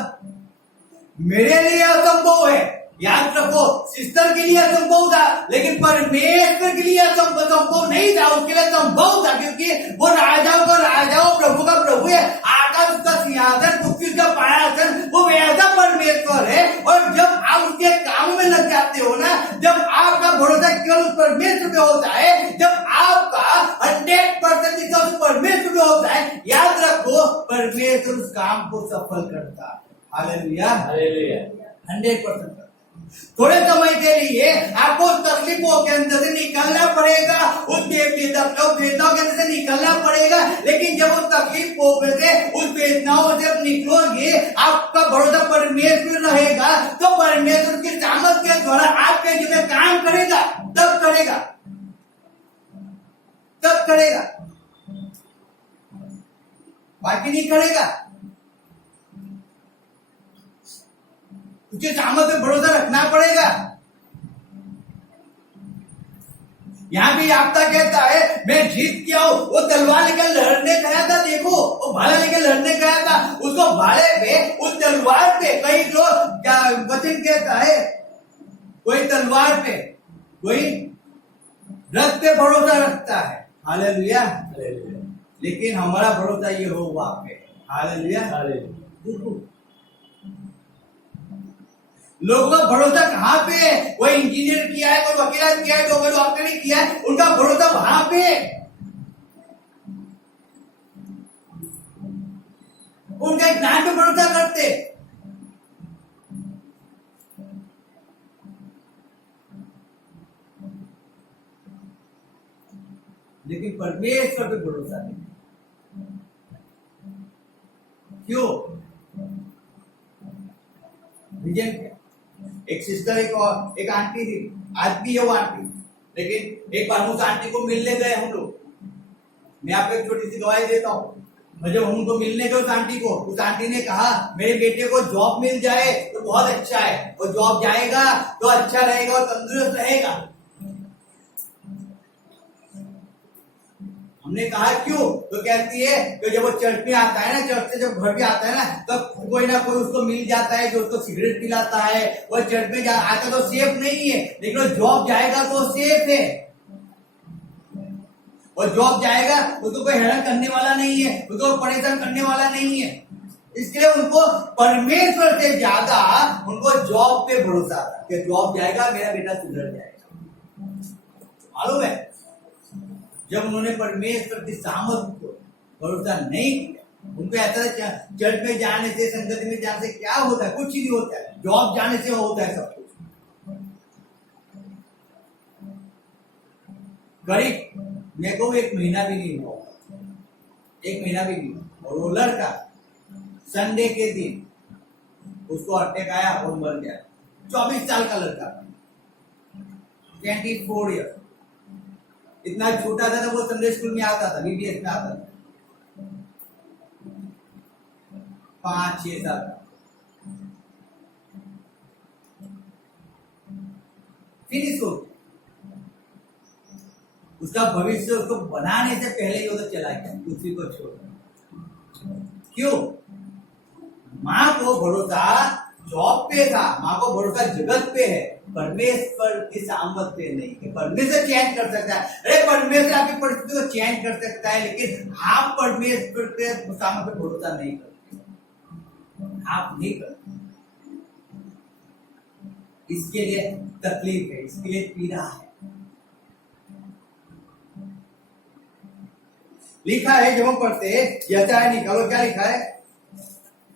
मेरे लिए असंभव है, याद रखो, सिस्टर के लिए असंभव था, लेकिन परमेश्वर के लिए असंभव नहीं था, उसके लिए संभव था, क्योंकि वो राजाओं का राजा, प्रभु का प्रभु है, आकाश उसका सिंहासन, पृथ्वी का पायासन, वो वैसा परमेश्वर है। और जब आप उसके काम में लग जाते हो ना, जब आपका भरोसा केवल उस परमेश्वर पे होता है, जब आपका 100% उस परमेश्वर पे होता है, याद रखो परमेश्वर उस काम को सफल करता है। हालेलुया, 100%। थोड़े समय के लिए आपको उस तकलीफों के अंदर से निकलना पड़ेगा, उस वेदनाओं के अंदर से निकलना पड़ेगा। लेकिन जब उस तकलीफों में से, उस वेदनाओं से आप निकलोगे, आपका भरोसा परमेश्वर रहेगा, तो परमेश्वर की सामर्थ के द्वारा आपके जीवन में काम करेगा। तब करेगा, बाकी नहीं करेगा। उसके सामर्थ पे भरोसा रखना पड़ेगा। यहाँ भी आपका कहता है मैं जीत के आऊं। वो तलवार लेकर लड़ने गया था, देखो वो भाला लेकर लड़ने गया था, उसको भाले पे, उस तलवार पे, कई लोग क्या वचन कहता है, कोई तलवार पे, कोई रथ पे भरोसा रखता है। हालेलुया। लेकिन हमारा भरोसा ये हो आप पे। हालेलुया। देखो लोगों का भरोसा कहाँ पे है? कोई इंजीनियर किया है, कोई वकील किया है, कोई डॉक्टर ने किया है, उनका भरोसा वहां पे है, उनका ज्ञान पे भरोसा करते। लेकिन परमेश्वर पे भरोसा नहीं। क्यों? रीजन क्या? एक सिस्टर, एक आंटी थी, आज भी है वो आंटी। लेकिन एक बार उस आंटी को मिलने गए हम लोग। मैं आपको एक छोटी सी गवाही देता हूँ। जब हम उनको मिलने गए उस आंटी को, उस आंटी ने कहा मेरे बेटे को जॉब मिल जाए तो बहुत अच्छा है, वो जॉब जाएगा तो अच्छा रहेगा और तंदुरुस्त रहेगा। हमने कहा क्यों? तो कहती है कि जब वो चर्च में आता है ना, चर्च से जब घर पे आता है ना, तो कोई ना कोई उसको मिल जाता है जो उसको सिगरेट पिलाता है। वो चर्च में आता तो सेफ नहीं है, लेकिन वो जॉब जाएगा तो सेफ है। और जॉब जाएगा उसको कोई हैरान करने वाला नहीं है, उसको परेशान करने वाला नहीं है। इसलिए उनको परमेश्वर से ज्यादा उनको जॉब पे भरोसा था कि जॉब जाएगा, मेरा बेटा सुधर जाएगा। मालूम है, जब उन्होंने परमेश्वर की सामर्थ को भरोसा नहीं किया, उनको ऐसा चर्च में जाने से, संगत में जाने से क्या होता है? कुछ ही नहीं होता है। जॉब जाने से होता है सब कुछ। करीब मेरे को 1 महीना भी नहीं हुआ, 1 महीना भी नहीं। और वो लड़का संडे के दिन उसको अटैक आया और मर गया। 24 साल का लड़का, 24 ईयर। इतना छोटा था तो वो संडे स्कूल में आता था, बीबीएस में आता था। 5-6 साल का। फिनिश हो गया। उसका भविष्य उसको बनाने से पहले ही वो तो चला गया, पृथ्वी को छोड़। क्यों? माँ को भरोसा जॉब पे था, माँ को भरोसा जगत पे है, परमेश्वर की सामर्थ पे नहीं है। परमेश्वर चेंज कर सकता है। अरे परमेश्वर आपकी परिस्थिति को चेंज कर सकता है, लेकिन आप परमेश्वर के सामर्थ पे भरोसा नहीं करते, आप नहीं करते। इसके लिए तकलीफ है, इसके लिए पीड़ा है। लिखा है, जब हम पढ़ते हैं यशायाह, निकालो क्या लिखा है?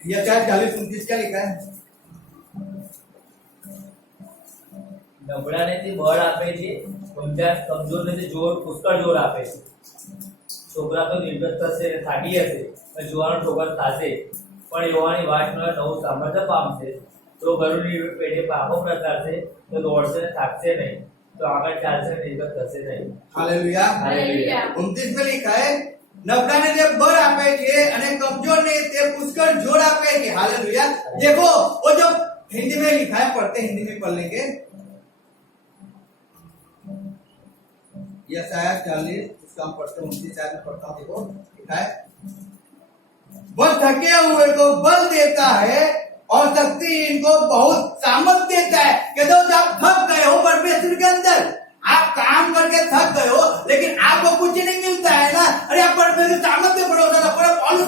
यशायाह 40:29 क्या लिखा है? નબળાને તે બળ આપે છે, ઊંચા કમજોરને તે જોર, પુષ્કળ જોર આપે છે. છોકરા તો નિર્ગત થશે, થાકી હશે, અને જુવાનો ઠોકર ખાશે, પણ યુવાની વાટ ન નવું સામર્થ્ય પામશે. તો ગરુડની પેઢે પાપો પ્રચારશે, તો દોડશે ને થાકશે નહીં, તો આગળ ચાલશે, નિર્ગત થશે નહીં. हालेलुया। हालेलुया। 29 में लिखा है, नबળાને તે બળ આપે છે અને કમજોરને તે પુષ્કળ જોર આપે છે। हालेलुया। देखो वो जो हिंदी में लिखा है, पढ़ते हिंदी में पढ़ लेंगे। यशायाह 40 उसका हम पढ़ते हैं, 29 में पढ़ता हूँ। देखो लिखा है, वह थके हुए को बल देता है और शक्तिहीन को बहुत सामर्थ देता है। कहते हो आप थक गए हो परमेश्वर के अंदर, आप काम करके थक गए हो, लेकिन आपको कुछ नहीं मिलता है ना। अरे आप परमेश्वर सामर्थ पे भरोसा रखो। पौलुस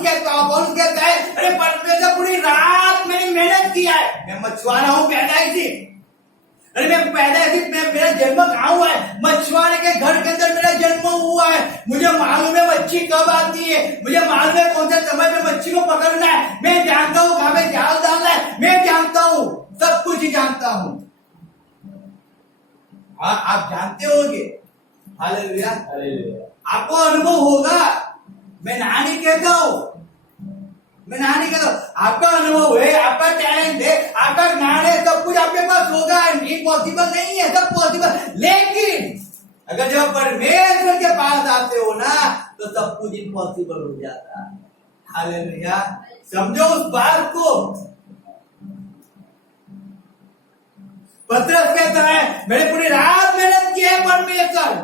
कहता है, अरे परमेश्वर पूरी रात मैंने मेहनत किया है, मैं मछुआरा हूँ पैदाइशी। अरे मैं पैदाइशी, मेरा जन्म कहाँ हुआ है? मछुआरे के घर के अंदर मेरा जन्म हुआ है। मुझे मालूम है मच्छी कब आती है, मुझे मालूम है कौन से समय में मच्छी को पकड़ना है, मैं जानता हूँ कहाँ पे जाल डालना है, मैं जानता हूँ, सब कुछ ही जानता हूँ। आप जानते होंगे। हालेलुया। हालेलुया। आपको अनुभव होगा। मैं ना नहीं कहता हूं, मैं ना नहीं कहता हूं। आपका अनुभव है, आपका टैलेंट है, आपका ज्ञान है, सब कुछ आपके पास होगा। इम्पॉसिबल नहीं है, सब पॉसिबल। लेकिन अगर जब परमेश्वर के पास आते हो ना तो सब कुछ इम्पॉसिबल हो जाता है। हालेलुया। समझो उस बात को। पतरस कहता है मैंने पूरी रात मेहनत की है परमेश्वर,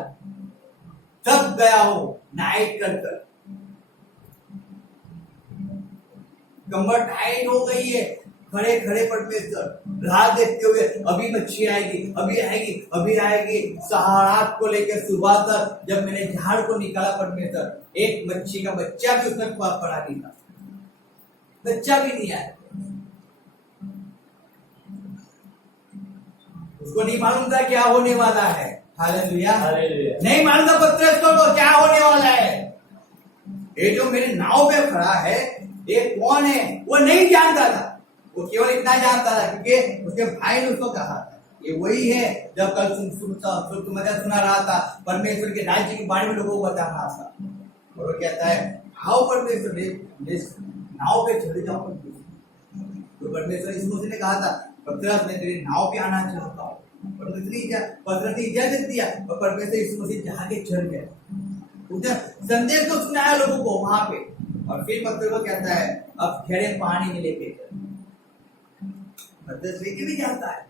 थक गया हूं नाइट कर कर, कमर टाइट हो गई है, खड़े खड़े परमेश्वर राह देखते हुए, अभी मच्छी आएगी, अभी आएगी, अभी आएगी। रात को लेकर सुबह तक जब मैंने झाड़ को निकाला परमेश्वर, एक मच्छी का बच्चा भी उसमें पड़ा नहीं था, बच्चा भी नहीं आया। उसको नहीं मालूम था क्या होने वाला है। हालेलुया। हालेलुया। नहीं मालूम था पतरस को क्या होने वाला है। ये जो मेरे नाव पे खड़ा है ये कौन है वो नहीं जानता था। वो केवल इतना जानता था क्योंकि उसके भाई ने उसको कहा था ये वही है जब कल सुना रहा था परमेश्वर के राज्य के बारे में लोगों को बता रहा था। और वो कहता है आओ परमेश्वर नाव पे चले जाओ। तो परमेश्वर यीशु ने कहा था पतरस मैं तेरी नाव पे आना चाहता हूँ। पतरस ने इजाजत दिया और परमेश्वर यीशु मसीह जाके चढ़ गए। संदेश को सुनाया लोगों को वहां पे। और फिर पतरस को कहता है अब खड़े पानी में लेके चल। पतरस लेके भी जाता है,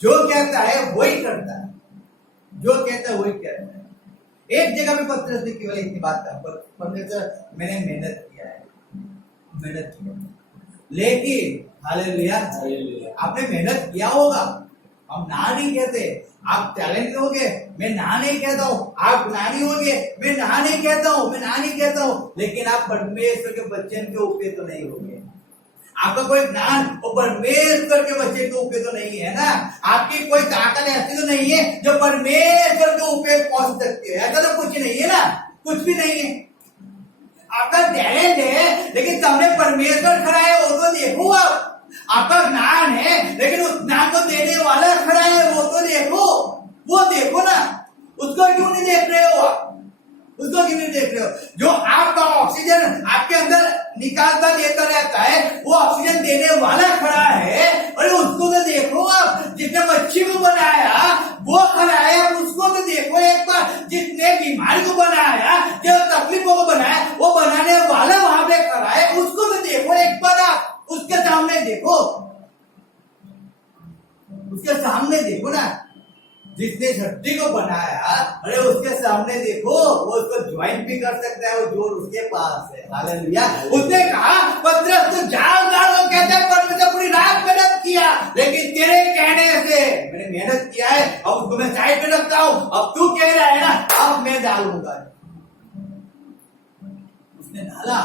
जो कहता है वही करता है, जो कहता है वही करता है। एक जगह पे पतरस ने केवल इतनी बात कहा परमेश्वर मैंने मेहनत किया है, मेहनत किया। लेकिन हालेलुया आपने मेहनत किया होगा, हम ना नहीं कहते। आप टैलेंट होगे मैं ना नहीं कहता हूँ, आप ज्ञानी होगे मैं ना नहीं कहता हूँ, मैं ना नहीं कहता हूँ। लेकिन आप परमेश्वर के वचन के ऊपर तो नहीं होगे। आपका कोई ज्ञान वो परमेश्वर के बच्चे के ऊपर तो नहीं है ना। आपकी कोई ताकत ऐसी तो नहीं है जो परमेश्वर के ऊपर पहुंच सकती है, ऐसा तो कुछ नहीं है ना, कुछ भी नहीं है। आपका टैलेंट है लेकिन सामने परमेश्वर खड़ा है वो तो देखो। आप आपका ज्ञान है लेकिन उस ज्ञान को देने वाला खड़ा है वो तो देखो, वो देखो ना। उसको क्यों नहीं देख रहे हो आप, उसको क्यों नहीं देख रहे हो। जो आपका ऑक्सीजन आपके अंदर निकालता देता रहता है वो ऑक्सीजन देने वाला खड़ा है। और उसको तो देखो आप। जिसने मच्छी को बनाया वो खड़ा है, उसको तो देखो एक बार। जिसने बीमारी को बनाया, जो तकलीफों को बनाया वो बनाने वाला वहां पे खड़ा है, उसको तो देखो एक बार। आप उसके सामने देखो, उसके सामने देखो ना। जिसने धरती को बनाया अरे उसके सामने देखो, वो उसको ज्वाइन भी कर सकता है, वो जोर उसके पास है। हालेलुया। उसने कहा पतरस तू जाल डालो, कहते हैं परमेश्वर पूरी रात मेहनत किया लेकिन तेरे कहने से मैंने मेहनत किया है, अब उसको मैं साइड पे रखता हूं। अब तू कह रहा है ना अब मैं डालूंगा। उसने डाला।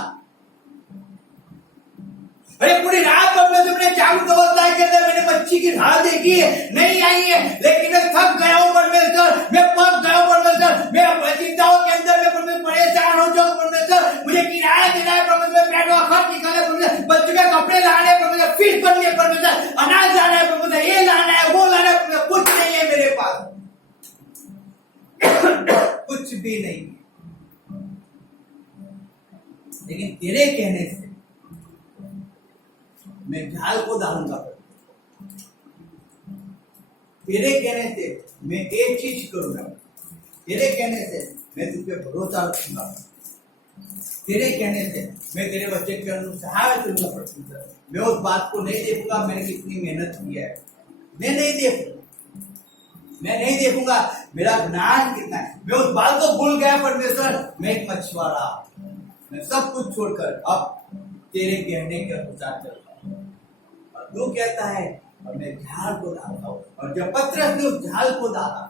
अरे पूरी रात तुमने चालू व्यवस्था कहते मैंने मच्छी की ढाल देखी है नहीं आई है, लेकिन मैं थक गया हूं परमेश्वर, मैं पक गया हूं परमेश्वर, मैं चिंताओं के अंदर में परमेश्वर परेशान हो जाऊं परमेश्वर। मुझे किराया देना है परमेश्वर, पेट्रोल खर्च निकाले परमेश्वर, बच्चों के कपड़े लाने हैं परमेश्वर, फीस भरनी है परमेश्वर, अनाज लाना है परमेश्वर, ये लाना है वो लाना है परमेश्वर। कुछ नहीं है मेरे पास, कुछ भी नहीं। लेकिन तेरे कहने से मैं जाल को डालूंगा, तेरे कहने से मैं एक चीज करूंगा, तेरे कहने से मैं तुझ पे भरोसा रखूंगा, तेरे कहने से मैं तेरे बच्चे के अनुसार करूंगा। मैं उस बात को नहीं देखूंगा मैंने कितनी मेहनत की है, मैं नहीं देखूंगा मेरा ज्ञान कितना है। मैं उस बात को भूल गया परमेश्वर, मैं एक मछुआरा, मैं सब कुछ छोड़कर अब तेरे कहने के अनुसार चलता हूं। और तू कहता है और मैं झाल को डालता हूं। और जब पतरस ने उस झाल को डाला,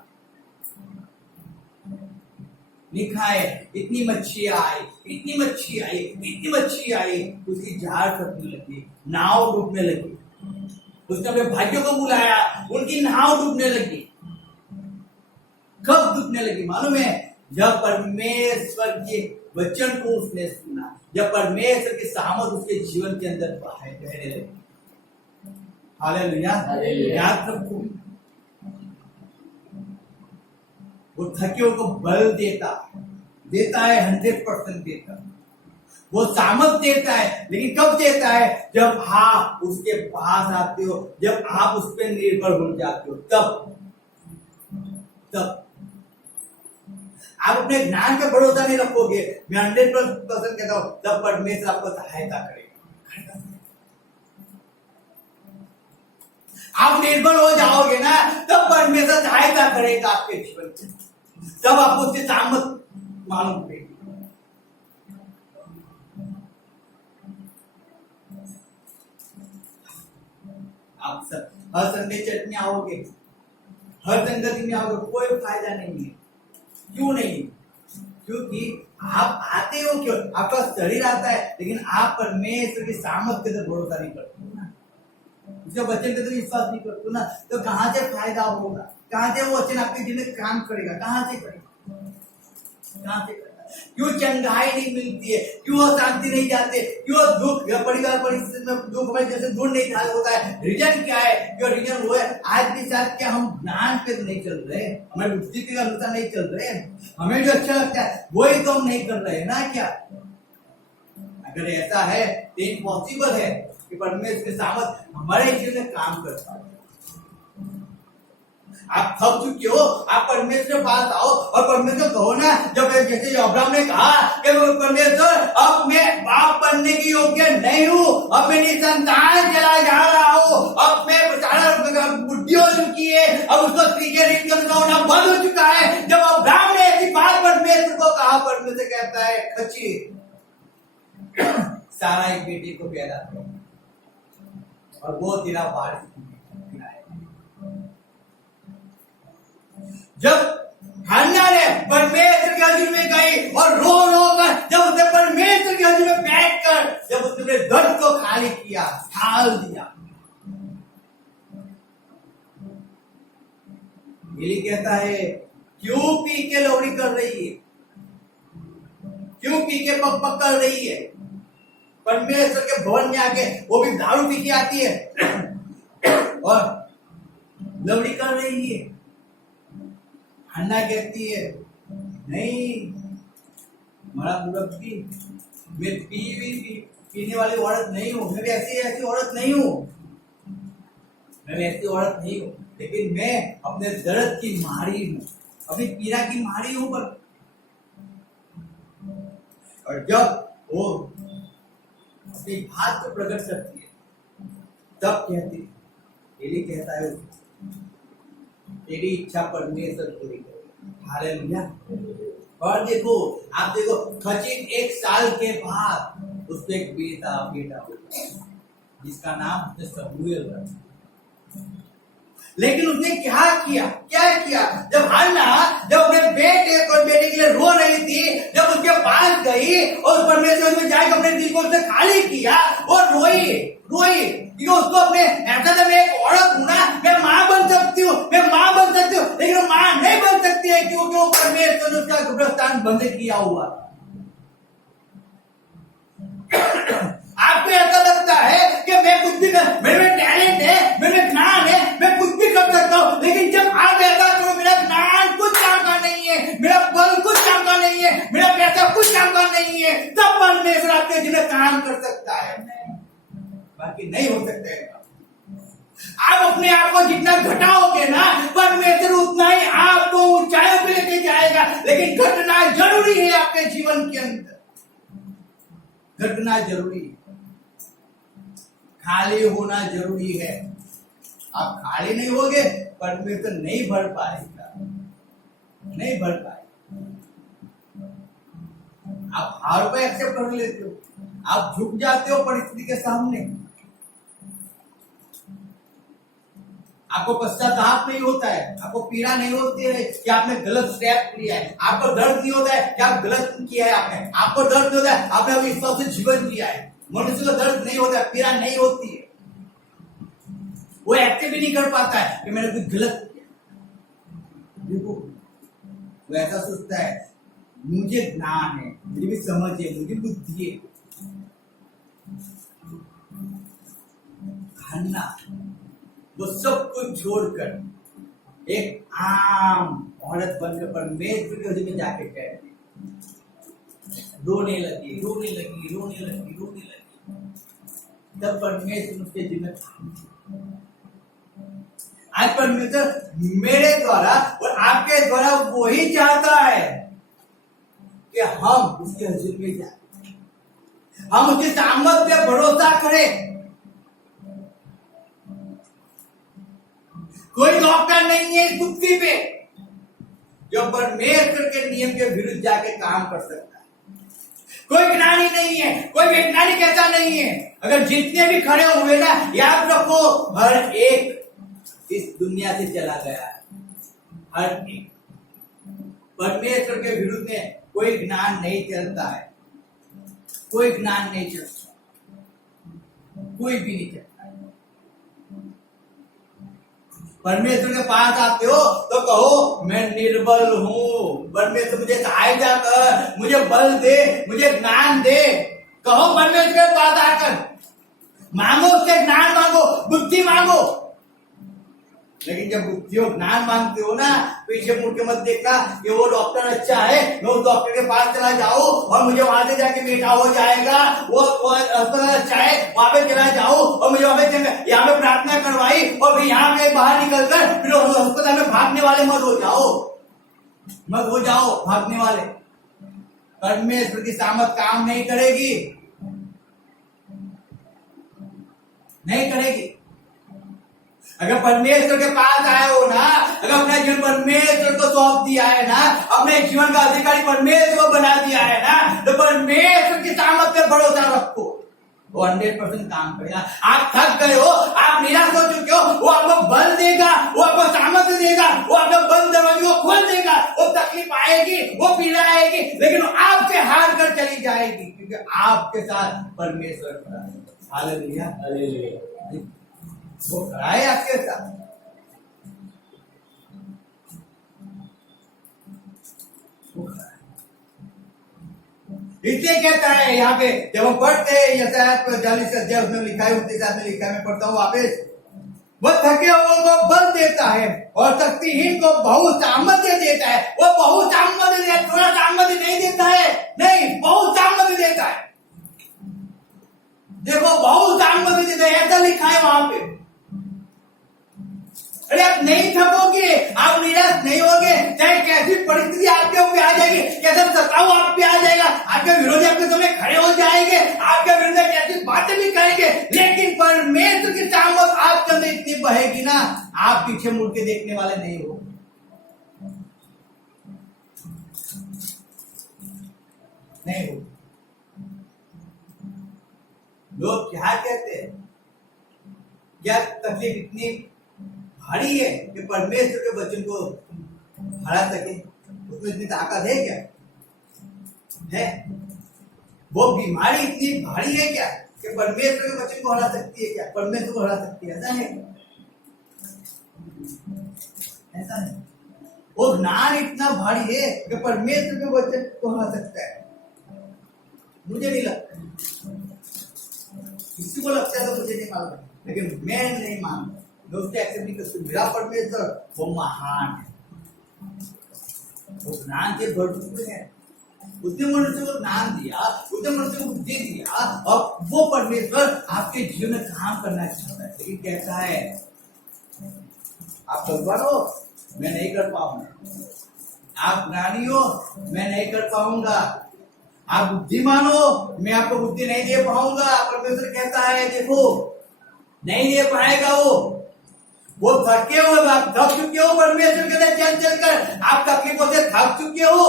लिखा है इतनी मच्छी आई, इतनी मच्छी आई, इतनी मच्छी आई, उसकी झाड़ फटने लगी, नाव डूबने लगी। उसने अपने भाइयों को बुलाया, उनकी नाव डूबने लगी। कब डूबने लगी मालूम है? जब परमेश्वर के वचन को उसने सुना, जब परमेश्वर की सामर्थ उसके जीवन के अंदर बहने लगी। हालेलुया। याद रखो वो थकियों को बल देता है 100% देता है। वो सामर्थ देता है, लेकिन कब देता है? जब आप उसके पास आते हो, जब आप उस पर निर्भर हो जाते हो, तब आप अपने ज्ञान पे भरोसा नहीं रखोगे। मैं 100% कहता हूं, तब परमेश्वर आपको सहायता करेगा। आप निर्भर हो जाओगे ना, तब परमेश्वर सहायता करेगा आपके जीवन में, तब आपको उसकी सामर्थ मालूम पड़ेगी। आप हर संडे चर्च में आओगे, हर संगति में आओगे, कोई फायदा नहीं है। क्यों नहीं? क्योंकि आप आते हो क्यों? आपका शरीर आता है, लेकिन आप परमेश्वर की सामर्थ पे तो भरोसा नहीं करते ना, उसके वचन पे तो विश्वास नहीं करते ना, तो कहां से फायदा होगा? कहां से वो वचन आपके जीवन में काम करेगा? कहां से करेगा? कहां से करेगा? क्यों चंगाई नहीं मिलती है? क्यों शांति नहीं जाते? क्यों दुख या परिवार परिस्थिति में दुख में जैसे दूर नहीं होता है? रीजन क्या है? जो रीजन वो है, आज के साथ क्या हम ज्ञान पे तो नहीं चल रहे, हमारी बुद्धि के अनुसार नहीं चल रहे, हमें जो अच्छा लगता है वही तो हम नहीं कर रहे ना क्या? अगर ऐसा है तो इम्पॉसिबल है कि परमेश्वर की सामर्थ हमारे जीवन में काम कर पाए। आप थक चुके हो, आप परमेश्वर के पास आओ और परमेश्वर कहो ना, जब जैसे अब्राहम ने कहा कि परमेश्वर अब मैं बाप बनने की योग्य नहीं हूँ, अब मेरी संतान चला जा रहा हूँ, अब मैं बुद्धि हो चुकी है, अब उसको स्त्री के रीत होना बंद हो चुका है। जब अब्राहम ने ऐसी बात परमेश्वर को कहा, परमेश्वर कहता है अच्छी सारा एक बेटी को पैदा करो और वो तेरा वारिस। जब हन्ना ने परमेश्वर के हजूर में गई और रो कर जब उसने परमेश्वर के हजूर में बैठकर जब उसने दर्द को खाली किया, ढाल दिया, ये कहता है क्यों पी के लोहड़ी कर रही है? क्यों पी के पक पक कर रही है? परमेश्वर के भवन में आके वो भी दारू पी के आती है और लोहड़ी कर रही है। हन्ना कहती है नहीं मेरा मुरब्बी, मैं पीने वाली औरत नहीं हूं, मैं ऐसी औरत नहीं हूं, मैं ऐसी औरत नहीं हूं, लेकिन मैं अपने दर्द की मारी हूं, अपनी पीड़ा की मारी हूं। पर और जब वो अपनी बात को प्रकट करती है तब कहती है, एली कहता है तेरी इच्छा परमेश्वर पूरी करे। हालेलुया। और देखो, आप देखो, खचित 1 साल के बाद उसको एक बेटा होता, जिसका नाम उसने शमूएल रखा। लेकिन उसने क्या किया? जब हन्ना जब अपने बेटे के लिए रो रही थी, जब उसके पास गई और परमेश्वर में जाकर अपने दिल को उसने खाली किया और रोई क्योंकि उसको अपने ऐसा था मैं एक औरत हूं ना, मैं मां बन सकती हूँ, लेकिन वो मां नहीं बन सकती है क्योंकि वो परमेश्वर ने उसका कब्रिस्तान बंद किया हुआ। आपको ऐसा लगता है कि मैं कुछ भी मेरे टैलेंट है, मेरे ज्ञान है, मैं कुछ भी कर सकता हूँ, लेकिन जब आप ऐसा करो मेरा ज्ञान कुछ काम का नहीं है, मेरा बल कुछ काम का नहीं है, मेरा पैसा कुछ काम का नहीं है, तब परमेश्वर आपके जीवन में काम कर सकता है, बाकी नहीं हो सकता है। आप अपने आप को जितना घटाओगे ना, परमेश्वर उतना ही आपको ऊंचाइयों पे लेके जाएगा, लेकिन घटना जरूरी है आपके जीवन के अंदर, घटना जरूरी है, खाली होना जरूरी है। आप खाली नहीं होगे, परमेश्वर नहीं भर पाएगा। आप हार को एक्सेप्ट कर लेते हो, आप झुक जाते हो परिस्थिति के सामने, आपको पश्चाताप नहीं होता है, आपको पीड़ा नहीं होती है कि आपने गलत स्टेप लिया है, आपको दर्द नहीं होता है कि आप गलत किया है, आपको दर्द नहीं होता है आपने अभी विश्वास से जीवन जिया है। मनुष्य को दर्द नहीं होता है, पीड़ा नहीं होती है, वो एक्टिव भी नहीं कर पाता है कि मैंने कुछ गलत किया। देखो, वो ऐसा सोचता है मुझे ज्ञान है, मुझे भी समझ है, मुझे बुद्धि है। हन्ना वो सब कुछ छोड़कर एक आम औरत बनकर परमेश्वर के हृदय में जाके बैठ गई, रोने लगी रोने लगी रोने लगी रोने लगी। तब परमेश्वर उसके जिम्मे आज परमेश्वर मेरे द्वारा और आपके द्वारा वही चाहता है कि हम उसके हजूर में जाए, हम उसकी सामर्थ पे भरोसा करें। कोई डॉक्टर नहीं है इस पृथ्वी पे जो परमेश्वर के नियम के विरुद्ध जाके काम कर सकता है। कोई ज्ञानी नहीं है, कोई वैज्ञानिक ऐसा नहीं है। अगर जितने भी खड़े हुए ना, याद रखो हर एक इस दुनिया से चला गया है, हर एक। परमेश्वर के विरुद्ध में कोई ज्ञान नहीं चलता है, कोई ज्ञान नहीं चलता, कोई भी नहीं चलता। परमेश्वर के पास आते हो तो कहो मैं निर्बल हूँ, परमेश्वर मुझे सहायता कर, मुझे बल दे, मुझे ज्ञान दे। कहो परमेश्वर के पास आकर, मांगो उससे ज्ञान मांगो, बुद्धि मांगो। लेकिन जब बुद्धि और ज्ञान मांगते हो ना, पीछे मुड़ के मत देखना कि वो डॉक्टर अच्छा है, मैं उस डॉक्टर के पास चला जाऊं और मुझे वहां से जाके बेटा हो जाएगा। वो अस्पताल अच्छा है, वहां पे चला जाऊं और मुझे वहां पे यहाँ पे प्रार्थना करवाई और फिर यहाँ पे बाहर निकल कर फिर अस्पताल में भागने वाले मत हो जाओ, मत हो जाओ भागने वाले। परमेश्वर की सामर्थ काम नहीं करेगी, नहीं करेगी। अगर परमेश्वर के पास आए हो ना, अगर अपना जीवन परमेश्वर को सौंप दिया है ना, अपने जीवन का अधिकारी परमेश्वर को बना दिया है ना, तो परमेश्वर की सामर्थ पे भरोसा रखो, वो 100% काम करेगा। आप थक गए हो, आप निराश हो चुके हो, वो आपको बल देगा, वो आपको सामर्थ्य देगा, वो आपको बंद दरवाजे को खोल देगा। वो तकलीफ आएगी, वो पीड़ा आएगी, लेकिन वो आपसे हार कर चली जाएगी, क्योंकि आपके साथ परमेश्वर खड़ा है। Hallelujah, hallelujah. वो खड़ा है आपके साथ। इसलिए कहता है यहाँ पे, जब हम पढ़ते हैं यशायाह 40 अध्याय उसमें लिखा है, 29 में लिखा है, मैं पढ़ता हूँ वापस। वह थके हुओं को बल देता है और शक्तिहीन को बहुत सामर्थ्य देता है। वो बहुत सामर्थ्य देता है, थोड़ा सामर्थ्य नहीं देता है, नहीं, बहुत सामर्थ्य देता है। देखो बहुत सामर्थ्य देता है, ऐसा लिखा है वहां पे। अरे आप नहीं थकोगे, आप निराश नहीं होगे, चाहे कैसी परिस्थिति आपके ऊपर आ जाएगी, कैसा सताव आप पे आ जाएगा, आपके विरोधी आपके सामने खड़े हो जाएंगे, आपके विरुद्ध कैसी बातें भी करेंगे, लेकिन परमेश्वर की सामर्थ आपके अंदर इतनी बहेगी ना, आप पीछे मुड़ के देखने वाले नहीं हो। नहीं हो। लोग क्या कहते हैं, क्या तकलीफ इतनी भारी है कि परमेश्वर के वचन को हरा सके, उसमें इतनी ताकत है क्या? है? वो बीमारी इतनी भारी है क्या कि परमेश्वर के वचन को हरा सकती है क्या? परमेश्वर को हरा सकती है? ऐसा है? ऐसा नहीं। वो ज्ञान इतना भारी है कि परमेश्वर के वचन को हरा सकता है। मुझे नहीं लगता, किसी को लगता है तो मुझे नहीं मालूम, लेकिन मैं नहीं मानता, मैं उसके एक्सेप्ट नहीं करता। मेरा परमेश्वर वो महान है, वो ज्ञान से भरपूर है। उसने मनुष्य को ज्ञान दिया, उसने मनुष्य को बुद्धि दिया, और वो परमेश्वर आपके जीवन में काम करना चाहता है। लेकिन कैसा है, आप बलवान हो, मैं नहीं कर पाऊंगा। आप ज्ञानी हो, मैं नहीं कर पाऊंगा। आप बुद्धिमान हो, मैं आपको बुद्धि नहीं दे पाऊंगा। परमेश्वर कहता है देखो, नहीं दे पाएगा वो थके हुए, आप थक चुके हो, परमेश्वर कहते हैं चल चल कर आप तकलीफों से थक चुके हो,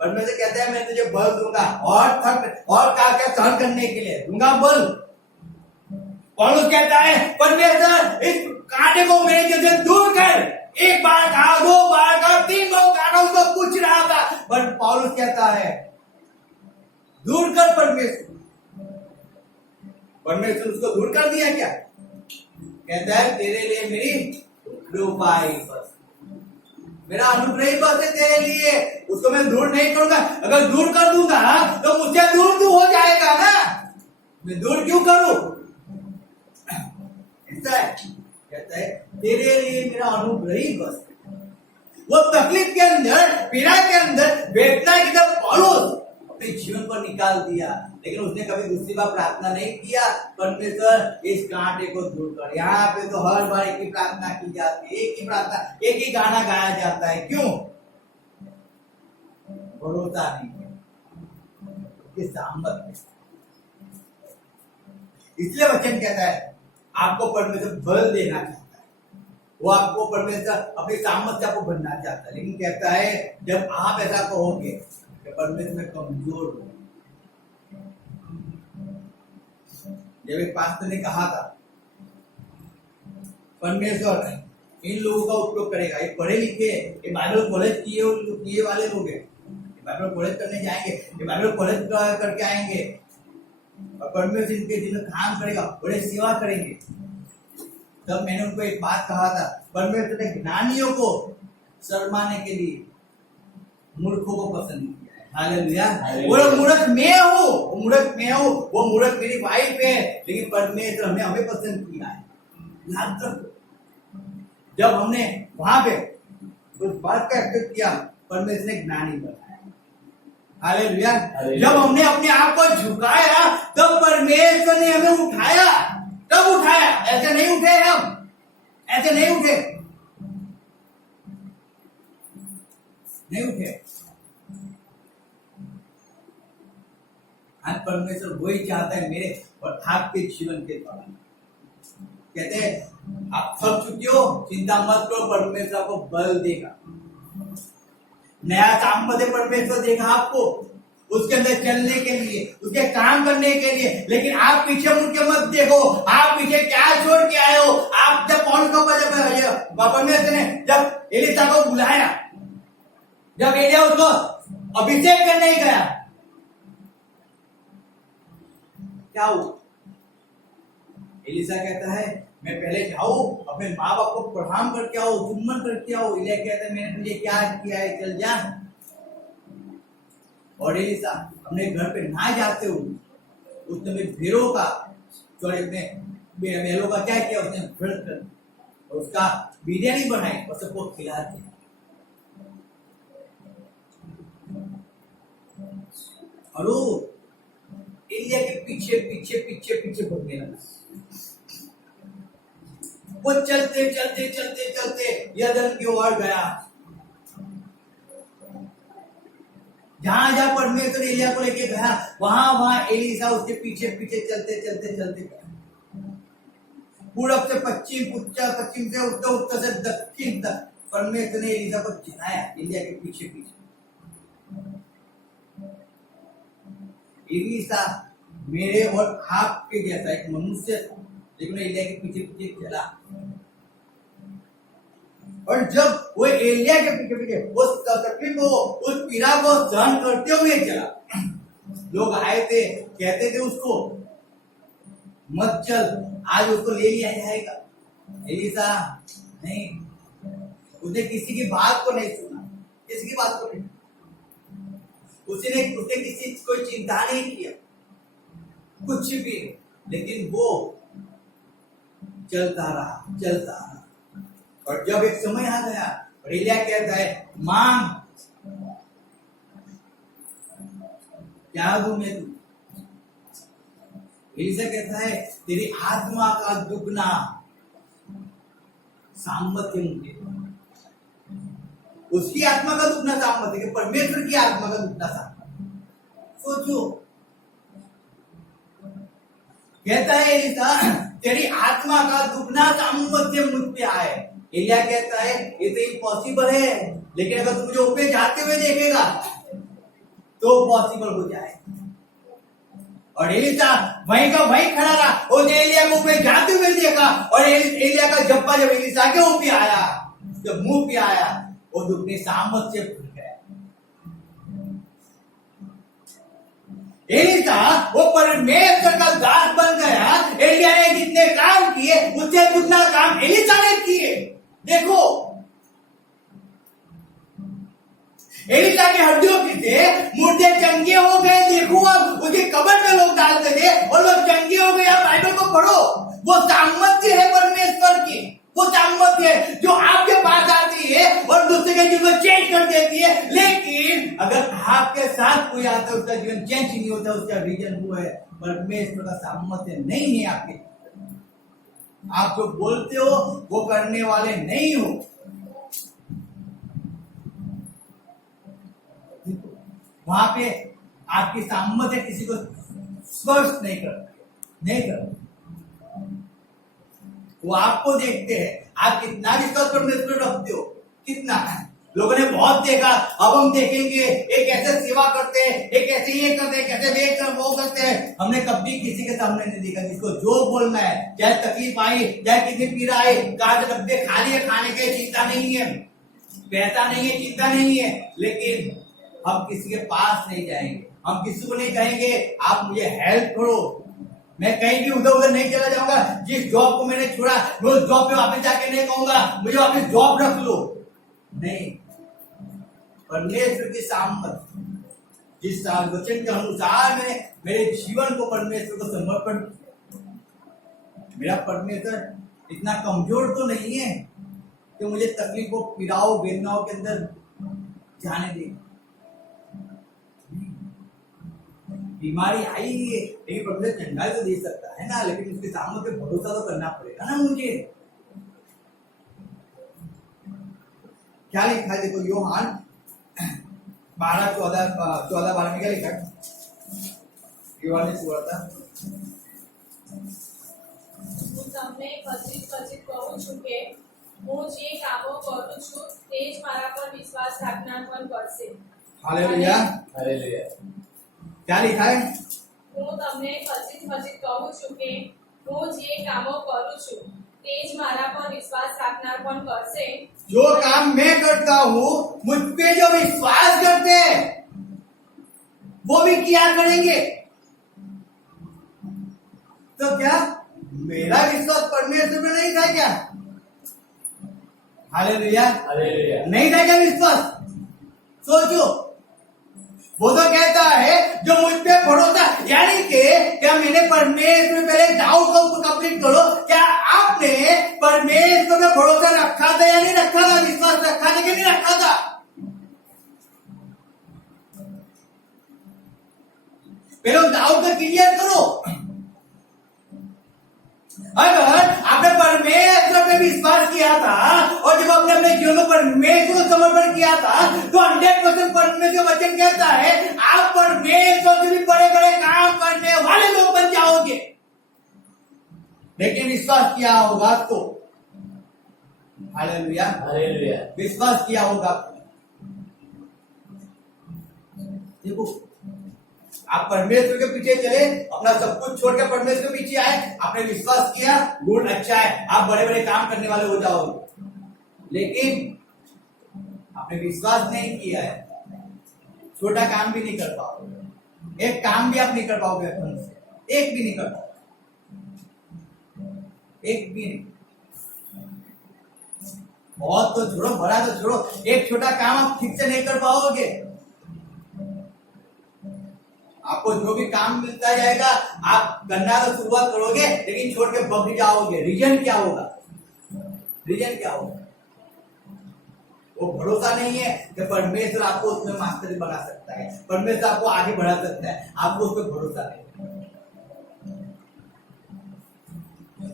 परमेश्वर कहता है मैं तुझे बल दूंगा और थक और क्या क्या सहन करने के लिए दूंगा बल। पौलुस कहता है परमेश्वर इस कांटे को मेरे जैसे दूर कर, एक बार कहा, दो बार कहा, 3 बार कहा, उसको पूछ रहा था, पर पौलुस कहता है दूर कर परमेश्वर उसको दूर कर दिया क्या? कहता है तेरे लिए मेरी कृपा ही बस, मेरा अनुग्रह ही बस है तेरे लिए, उसको मैं दूर नहीं करूंगा। अगर दूर कर दूंगा तो मुझसे दूर क्यों हो जाएगा ना, मैं दूर क्यों करूं? ऐसा है, कहता है तेरे लिए मेरा अनुग्रह ही बस है। वो तकलीफ के अंदर, पीड़ा के अंदर, वेदना के अंदर पौलुस अपने जीवन पर निकाल दिया, लेकिन उसने कभी दूसरी बार प्रार्थना नहीं किया, परमेश्वर इस कांटे को दूर कर। यहाँ पे तो हर बार एक ही प्रार्थना की जाती है, एक ही प्रार्थना, एक ही गाना गाया जाता है। क्यों? भरोसा नहीं है, सामर्थ है। इसलिए वचन कहता है आपको परमेश्वर बल देना चाहता है, वो आपको परमेश्वर अपनी सामर्थ्य को बनना चाहता है, लेकिन कहता है जब आप ऐसा कहोगे कि परमेश्वर में कमजोर हो। जब एक पास्टर ने कहा था परमेश्वर इन लोगों का उपयोग करेगा, ये पढ़े लिखे, ये बाइबल कॉलेज किए वाले लोग हैं, बाइबल कॉलेज करने जाएंगे, ये बाइबल कॉलेज करके आएंगे, और परमेश्वर इनके दिन में काम करेगा, बड़े सेवा करेंगे। तब मैंने उनको एक बात कहा था, परमेश्वर ने ज्ञानियों को शर्माने के लिए मूर्खों को पसंद किया है। हालेलुया। वो मूर्ख मैं हूँ, वो मूर्ख मैं हूँ, वो मूर्ख मेरी वाइफ है, लेकिन परमेश्वर हमें पसंद किया है। याद रखो, जब हमने वहां पे उस बात का एक्सेप्ट किया, परमेश्वर ने ज्ञानी बनाया। हालेलुया। जब हमने अपने आप को झुकाया, तब परमेश्वर ने हमें उठाया। तब उठाया, ऐसे नहीं उठे हम, ऐसे नहीं उठे, नहीं उठे। आज परमेश्वर वही चाहता है मेरे और आपके जीवन के द्वारा। कहते हैं आप थक चुके हो, चिंता मत करो, परमेश्वर आपको बल देगा, नया सामर्थ्य परमेश्वर देगा आपको, उसके अंदर चलने के लिए, उसके काम करने के लिए। लेकिन आप पीछे मुड़ के मत देखो, आप पीछे क्या छोड़ के आए हो। आप जब कौन को परमेश्वर ने जब एलिशा को बुलाया, जब एलिया उसको अभिषेक करने गया, क्या हुआ? एलिशा कहता है मैं पहले जाऊं, अपने माँ बाप को प्रणाम करके आओ, चुम्बन करके आओ। एलिया कहता है मैंने तुझे क्या किया है, चल जा। और एलिशा अपने घर पे ना जाते हुए उसने भेड़ों का बैलों का क्या किया, उसने व्रत कर और उसका बिरयानी बनाई और सबको खिला दिया। और वो एलिया के पीछे पीछे पीछे पीछे भगने लगा। वो चलते चलते चलते चलते यरदन की ओर गया। जहां जहां परमेश्वर एलिया को लेके गया, वहां वहां एलिशा उसके पीछे पीछे चलते चलते चलते गया। पूरब से पश्चिम, पश्चिम से उत्तर, उत्तर से दक्षिण तक परमेश्वर ने एलिशा को चलाया, एलिया के पीछे पीछे। एलिशा मेरे और आपके जैसा एक मनुष्य था, लेकिन एलिया के पीछे पीछे चला। और जब वो एलिया के पीछे पीछे उस तकलीफ को, उस पीड़ा को सहन करते हुए चला, लोग आए थे, कहते थे उसको मत चल, आज उसको ले लिया जाएगा। एलिशा नहीं, उसने किसी की बात को नहीं सुना, किसी की बात को नहीं, उसने किसी कोई चिंता नहीं किया, कुछ भी, लेकिन वो चलता रहा, चलता रहा। और जब एक समय आ गया, एलिया कहता है मांग, क्या दूं मैं तुझे? एलिशा कहता है तेरी आत्मा का दुगना सामर्थ्य मुझे। उसकी आत्मा का दुगना सामर्थ्य, परमेश्वर की आत्मा का दुगना सामर्थ्य। सोचो, कहता है एलिशा तेरी आत्मा का दुगना सामर्थ्य मुझ पे आए। एलिया कहता है ये तो इम्पॉसिबल है, लेकिन अगर तू मुझे ऊपर जाते हुए देखेगा तो पॉसिबल हो जाए। और एलिशा वहीं का वहीं खड़ा रहा, और एलिया को ऊपर जाते हुए देखा, और एलिया का जब्बा जब एलिशा के मुंह पे आया, जब मुंह पे आया, वो दुगने सामर्थ्य खुल गया। एलिशा वो परमेश्वर का दास बन गया। एलिया ने जितने काम किए उससे दुगना काम एलिशा ने किए। देखो, एलिशा की हड्डियों की थे, मुर्दे चंगे हो गए। देखो, अब उसकी कब्र में लोग डालते थे और लोग चंगे हो गए। आप बाइबल को पढ़ो, वो सामर्थ्य है परमेश्वर की, वो सामर्थ्य है जो आपके पास आती है और दूसरे के अपने जीवन को चेंज कर देती है। लेकिन अगर आपके साथ कोई आता है उसका जीवन चेंज नहीं होता, उसका रीजन वो है परमेश्वर का सामर्थ्य नहीं है आपके। आप जो बोलते हो वो करने वाले नहीं हो। वहां पे आपकी सामर्थ्य किसी को स्पर्श नहीं करता। वो आपको देखते हैं आप कितना विश्वास परमेश्वर रखते हो, कितना। लोगों ने बहुत देखा, अब हम देखेंगे एक ऐसे सेवा करते हैं, एक ऐसे ये करते हैं, कैसे वे कर वो करते हैं। हमने कभी किसी के सामने नहीं देखा जिसको जो बोलना है, चाहे तकलीफ आई, चाहे कितनी पीड़ा आई, कहा डब्बे खाली है, खाने की चिंता नहीं है, पैसा नहीं है, चिंता नहीं है। लेकिन हम किसी के पास नहीं जाएंगे, हम किसी को नहीं कहेंगे आप मुझे हेल्प करो। मैं कहीं भी उधर उधर नहीं चला जाऊंगा। जिस जॉब को मैंने छोड़ा मैं उस जॉब पे वापस जाके नहीं कहूंगा मुझे वापस जॉब रख लो। नहीं, परमेश्वर की सामर्थ, जिस वचन के अनुसार मैं मेरे जीवन को परमेश्वर को समर्पण, मेरा परमेश्वर इतना कमजोर तो नहीं है कि मुझे तकलीफों, पीड़ाओं, वेदनाओं के अंदर जाने दे। बीमारी आई है लेकिन परमेश्वर चंगाई तो दे सकता है ना, लेकिन उसके सामने पे भरोसा तो करना पड़ेगा ना मुझे। क्या लिखा है देखो, यूहन्ना 12:14 में क्या लिखा है? यूहन्ना ने सुवार्ता હું તમને ખચિત કહું છું કે હું જે કામો કરું છું તે જ મારા પર વિશ્વાસ રાખનાર પણ કરશે। Hallelujah, hallelujah. क्या लिखा है? હું તમને ખચિત કહું છું કે હું જે કામો કરું છું તે જ મારા પર વિશ્વાસ રાખનાર પણ કરશે। जो काम मैं करता हूँ मुझ पे जो विश्वास करते हैं वो भी किया करेंगे। तो क्या मेरा विश्वास परमेश्वर में नहीं था क्या? Hallelujah, hallelujah. नहीं था क्या विश्वास? सोचो, वो तो कहता है जो मुझ पे भरोसा, यानी कि क्या मैंने परमेश्वर पहले डाउट को कंप्लीट करो, क्या आपने परमेश्वर पे भरोसा रखा था या नहीं रखा था? विश्वास रखा था कि नहीं रखा था? पहले डाउट को क्लियर करो। अगर आपने परमेश्वर पे विश्वास किया था और जब आपने अपने जीवन को परमेश्वर को समर्पण किया था तो 100% परमेश्वर वचन कहता है आप परमेश्वर से भी बड़े बड़े काम करने वाले लोग बन जाओगे। लेकिन विश्वास किया होगा तो। Hallelujah, hallelujah. विश्वास किया होगा। देखो, आप परमेश्वर के पीछे चले, अपना सब कुछ छोड़ के परमेश्वर के पीछे आए, आपने विश्वास किया, गुड, अच्छा है, आप बड़े बड़े काम करने वाले हो जाओगे। लेकिन आपने विश्वास नहीं किया है, छोटा काम भी नहीं कर पाओगे, एक काम भी आप नहीं कर पाओगे अपन से, एक भी नहीं कर पाओगे, एक भी नहीं। बहुत तो छोड़ो, बड़ा तो छोड़ो, एक छोटा काम आप ठीक से नहीं कर पाओगे। आपको जो भी काम मिलता जाएगा आप करना तो शुरुआत करोगे लेकिन छोड़ के भाग जाओगे। रीजन क्या होगा? रीजन क्या होगा? वो भरोसा नहीं है कि परमेश्वर आपको उसमें मास्टर बना सकता है, परमेश्वर आपको आगे बढ़ा सकता है, आपको उस पर भरोसा नहीं।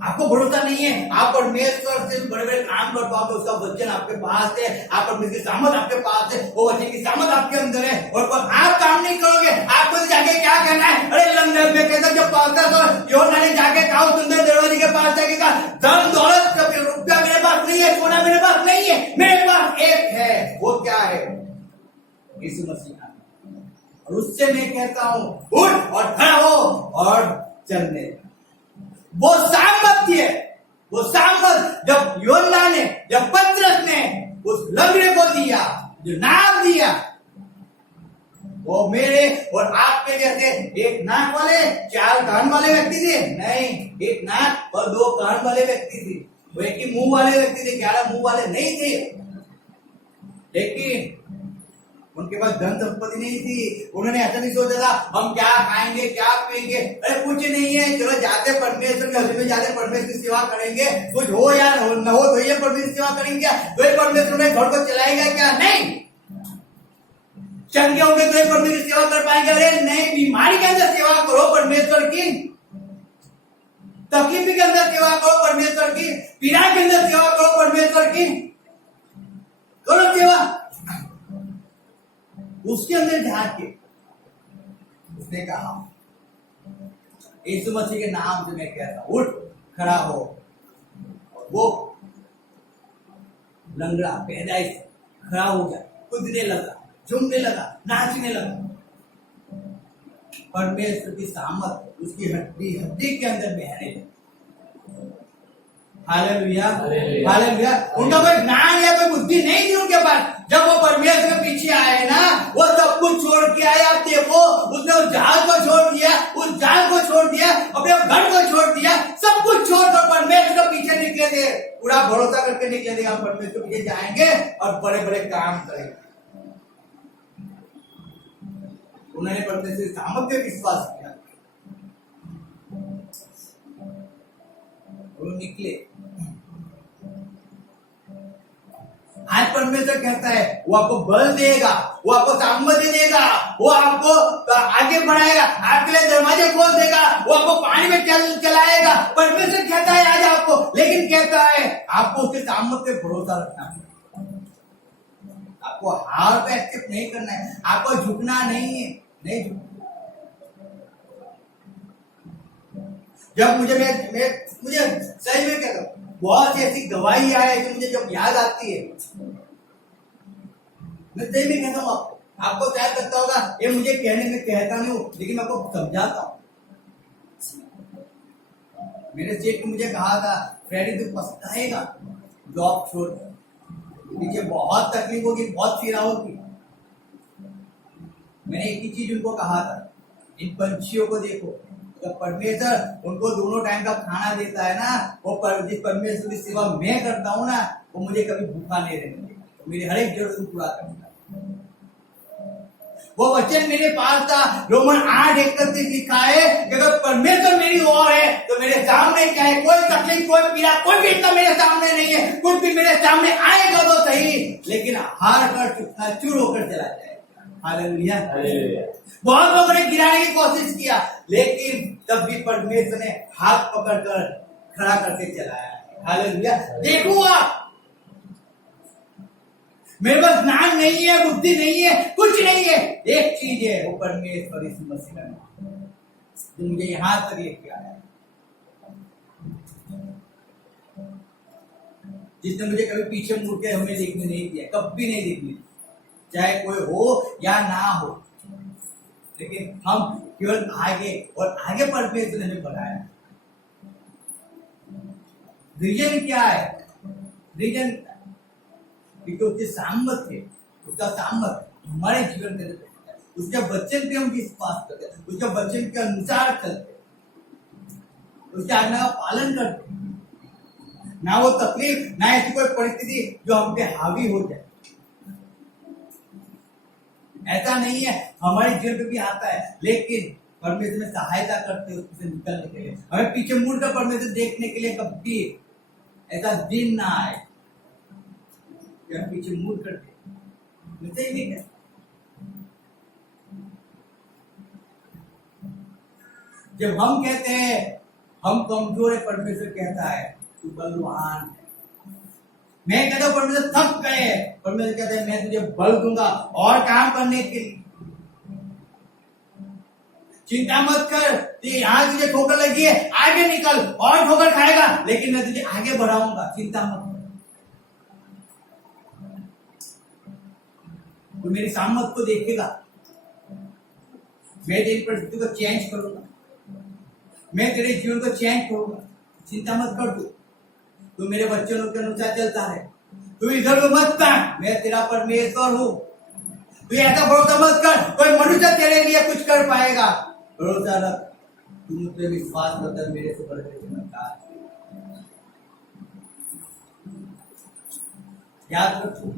आपको भरोसा नहीं है आप परमेश्वर से बड़े बड़े काम कर पाओगे। उसका वचन आपके पास है, आप परमेश्वर की सामर्थ आपके पास है, वो वचन की सामर्थ आपके अंदर है और आप काम नहीं करोगे। आपको जाके क्या करना है? अरे लंदन में कहता जब पहुंचा तो यूहन्ना ने जाके कहा सुंदर दरवाजे के पास जाके कहा धन दौलत रुपया मेरे पास नहीं है, सोना मेरे पास नहीं है, मेरे पास एक है। वो क्या है? यीशु मसीह। और उससे मैं कहता हूँ उठ और खड़ा हो और चलने। वो सामर्थ्य, वो सामर्थ जब यूहन्ना ने, जब पतरस ने उस लंगड़े को दिया, जो नाम दिया, वो मेरे और आपके जैसे एक नाक वाले 4 कान वाले व्यक्ति थे नहीं, एक नाक और 2 कान वाले व्यक्ति थे। वो एक ही मुंह वाले व्यक्ति थे, 11 मुंह वाले नहीं थे। लेकिन उनके पास धन संपत्ति नहीं थी। उन्होंने ऐसा नहीं सोचा था हम क्या खाएंगे क्या पिएंगे, अरे कुछ नहीं है, चलो जाते परमेश्वर के हजूर में जाते परमेश्वर की सेवा करेंगे, कुछ हो या न हो तो ये परमेश्वर की सेवा करेंगे क्या, तो ये परमेश्वर में घर को चलाएगा क्या, नहीं। चंगे होंगे तो ये परमेश्वर की सेवा कर पाएंगे, अरे नहीं। बीमारी के अंदर सेवा करो परमेश्वर की, तकलीफ के अंदर सेवा करो परमेश्वर की, पीड़ा के अंदर सेवा करो परमेश्वर की, करो सेवा। उसके अंदर झाँक के उसने कहा यीशु मसीह के नाम से मैं कहता हूं, उठ खड़ा हो। और वो लंगड़ा पैदाइश खड़ा हो गया, कूदने लगा, झूमने लगा, नाचने लगा। परमेश्वर की सामर्थ उसकी हड्डी हड्डी के अंदर बहने लगी। Hallelujah, hallelujah. उनका कोई ज्ञान या कोई बुद्धि नहीं थी उनके पास। जब वो परमेश्वर के पीछे आए ना, वो सब कुछ छोड़ के आए। आप देखो, उसने उस जहाज को छोड़ दिया, उस जाल को छोड़ दिया, अपने घर को छोड़ दिया, सब कुछ छोड़कर परमेश्वर के पीछे निकले थे। पूरा भरोसा करके निकले थे, हम परमेश्वर के पीछे जाएंगे और बड़े बड़े काम करेंगे। उन्होंने परमेश्वर की सामर्थ पे विश्वास किया, वो निकले। आज परमेश्वर कहता है वो आपको बल देगा, वो आपको सामर्थ्य देगा, वो आपको आगे बढ़ाएगा, आपके लिए दरवाजे खोल देगा, वो आपको पानी में चलाएगा। परमेश्वर कहता है आज आपको, लेकिन कहता है आपको उसके सामर्थ्य पे भरोसा रखना है। आपको हार पे एक्सेप्ट नहीं करना है, आपको झुकना नहीं है, नहीं झुकना। जब मुझे सही में कहता हूँ, बहुत सी ऐसी गवाही है जो मुझे जब याद आती है, मैं सही में कहता हूँ आपको शायद लगता होगा ये मुझे कहने में कहता नहीं हूँ, लेकिन मैं आपको समझाता हूँ। मेरे सेठ ने मुझे कहा था, फ्रेडी तू पछताएगा जॉब छोड़, मुझे बहुत तकलीफ होगी, बहुत पीड़ा होगी। मैंने एक ही चीज उनको कहा था, इन पंछियों को देखो, जब परमेश्वर उनको दोनों टाइम का खाना देता है ना, वो जिस परमेश्वर की सेवा मैं करता हूँ ना, वो मुझे कभी भूखा नहीं रहने देगा, मेरी हर एक जरूरत पूरा करेगा। वो वचन मेरे पास था, रोमन 8:31 लिखा है कि अगर परमेश्वर मेरी ओर है तो मेरे सामने क्या है, कोई तकलीफ, कोई पीड़ा, कोई भी मेरे सामने नहीं है। कुछ भी मेरे सामने आएगा तो सही, लेकिन हार कर चूर होकर चला जाएगा। Hallelujah, hallelujah. बहुत लोगों ने गिराने की कोशिश किया, लेकिन तब भी परमेश्वर ने हाथ पकड़कर खड़ा करके चलाया। हालेलुया। देखूंगा, मेरे पास ज्ञान नहीं है, बुद्धि नहीं है, कुछ नहीं है, एक चीज है, वो परमेश्वर यीशु मसीह का नाम, जो मुझे यहां तक लेके आया, जिसने मुझे कभी पीछे मुड़ के हमें देखने नहीं दिया, कभी नहीं देखने, चाहे कोई हो या ना हो, लेकिन हम केवल आगे और आगे परमेश्वर ने हमें बढ़ाया। रीजन क्या है? रीजन क्योंकि उसके सामर्थ्य, उसका सामर्थ्य हमारे जीवन में रहता है। उसके वचन पे हम विश्वास करते हैं, उसके वचन के अनुसार चलते हैं, उसके आज्ञा का पालन करते हैं। ना वो तकलीफ, ना ऐसी कोई परिस्थिति जो हम पे हावी हो जाए, ऐसा नहीं है। हमारे जीवन पे भी आता है, लेकिन परमेश्वर में सहायता करते हैं उससे निकलने के लिए। हमें पीछे मुड़कर परमेश्वर देखने के लिए कभी ऐसा दिन ना आए कि हम पीछे मुड़ करते नहीं है। जब हम कहते हैं हम कमजोर है, परमेश्वर कहता है तू बलवान है। मैं कहता हूं परमेश्वर थक गए, परमेश्वर कहता है मैं तुझे बल दूंगा और काम करने के लिए। चिंता मत कर, यहाँ तुझे ठोकर लगी है, आगे निकल और ठोकर खाएगा, लेकिन मैं तुझे आगे बढ़ाऊंगा, चिंता मत कर। तो मेरी सामर्थ को देखेगा, मैं तेरी परिस्थिति को चेंज करूंगा, मैं तेरे जीवन को चेंज करूंगा, चिंता मत कर। तू मेरे वचनों के अनुसार चलता है, तू इधर को मत कर, मैं तेरा परमेश्वर हूं। तू ऐसा भरोसा मत कर कोई मनुष्य तेरे लिए कुछ कर पाएगा, भरोसा रख, तू मुझ पे विश्वास मत कर, मेरे से बड़े चमत्कार। याद रखो,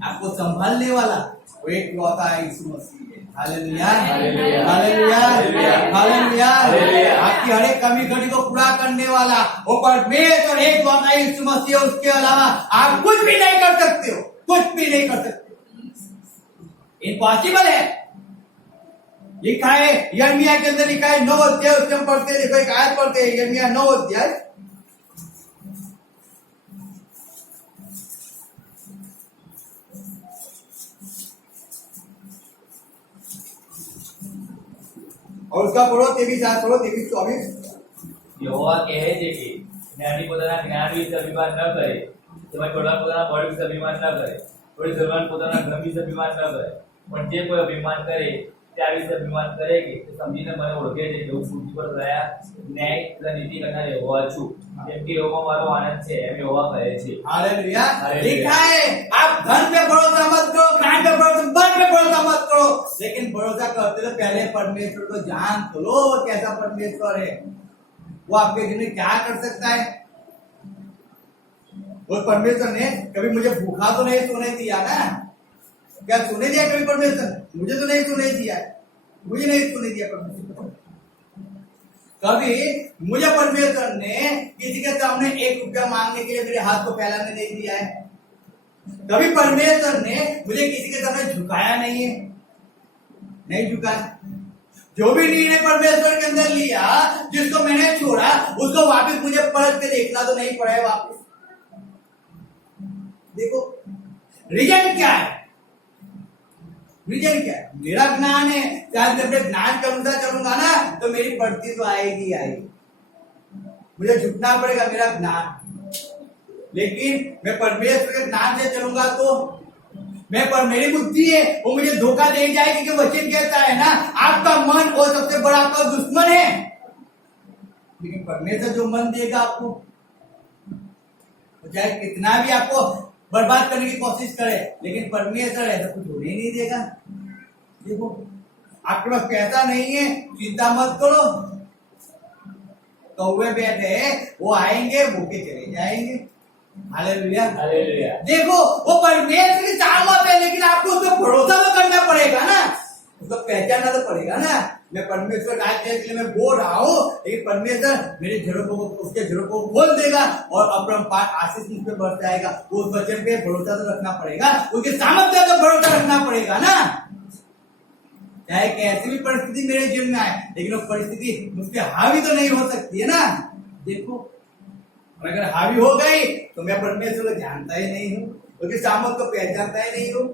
आपको संभालने वाला वो एक लौता यीशु मसीह है। Hallelujah, hallelujah, hallelujah, hallelujah, hallelujah. आपकी हर एक कमी घटी को पूरा करने वाला वो परमेश्वर एक लौता यीशु मसीह है। उसके अलावा आप कुछ भी नहीं कर सकते हो, कुछ भी नहीं कर सकते, इम्पॉसिबल है। लिखा है यिर्मयाह के अंदर, लिखा है 9 अध्याय, उसके हम पढ़ते हैं। देखो एक आयत पढ़ते हैं, यिर्मयाह 9 अध्याय। और उसका पढ़ो 23 आयत पढ़ो, 23-24। यहोवा કહે છે કે જ્ઞાની પોતાના જ્ઞાન વિશે અભિમાન ન કરે, તેમજ પોતાના બળ વિશે અભિમાન ન કરે, કોઈ ધનવાન પોતાના ધન વિશે અભિમાન ન કરે, પણ જે કોઈ અભિમાન કરે त्या વિશે અભિમાન કરે કે તે સમજીને મને ઓળખે છે કે હું પૃથ્વી પર દયા, ન્યાય તથા નીતિ કરનાર यहोवा છું, કેમ કે यहोवा મારો आनंद છે, એમ यहोवा કહે છે। हालेलुया। हालेलुया। लिखा है आप धन पे भरोसा मत करो, ज्ञान पे भरोसा, बल पे भरोसा मत करो, लेकिन भरोसा करते तो पहले परमेश्वर को जान तो लो वो कैसा परमेश्वर है, वो आपके जीवन में क्या कर सकता है। वो परमेश्वर ने कभी मुझे भूखा तो नहीं सोने दिया ना, क्या सोने दिया कभी परमेश्वर? मुझे तो नहीं सोने दिया, मुझे नहीं सोने दिया परमेश्वर। कभी मुझे परमेश्वर ने किसी के सामने 1 रुपया मांगने के लिए मेरे हाथ को फैलाने नहीं दिया है। कभी परमेश्वर ने मुझे किसी के सामने झुकाया नहीं है, नहीं झुकाया। जो भी निर्णय परमेश्वर के अंदर लिया, जिसको मैंने छोड़ा, उसको वापस मुझे पलट के देखना तो नहीं पड़ा है वापस। देखो रीजन क्या है, रीजन क्या है? मेरा ज्ञान है, चाहे मैं अपने ज्ञान के अनुसार चलूंगा ना तो मेरी बढ़ती तो आएगी आएगी, मुझे झुकना पड़ेगा मेरा ज्ञान। लेकिन मैं परमेश्वर के ज्ञान से चलूंगा तो मेरी बुद्धि है वो मुझे धोखा दे जाएगी, कि वचन कहता है ना आपका मन वो सबसे बड़ा आपका दुश्मन है। लेकिन परमेश्वर जो मन देगा आपको, चाहे कितना भी आपको बर्बाद करने की कोशिश करे, लेकिन परमेश्वर ऐसा कुछ होने ही नहीं देगा। देखो आपके पास पैसा नहीं है, चिंता मत करो, कौवे बैठे वो आएंगे, भूखे चले जाएंगे। Hallelujah, hallelujah. देखो वो परमेश्वर की चाहत है, लेकिन आपको उस पर भरोसा तो करना पड़ेगा ना, उसको पहचानना तो पड़ेगा ना। मैं परमेश्वर राज्य के लिए मैं बोल रहा हूँ, लेकिन परमेश्वर मेरे झड़पों को, उसके झड़पों को खोल देगा और अपरंपार आशीष मुझ पे बढ़ जाएगा। उस वचन पे भरोसा तो रखना पड़ेगा, उसके सामर्थ्य पे भरोसा रखना पड़ेगा ना। चाहे कैसी भी परिस्थिति मेरे जीवन में आए, लेकिन वो परिस्थिति मुझ पे हावी तो नहीं हो सकती है ना। देखो अगर हावी हो गई तो मैं परमेश्वर को जानता ही नहीं हूँ, उसके सामर्थ्य को पहचानता ही नहीं हूँ।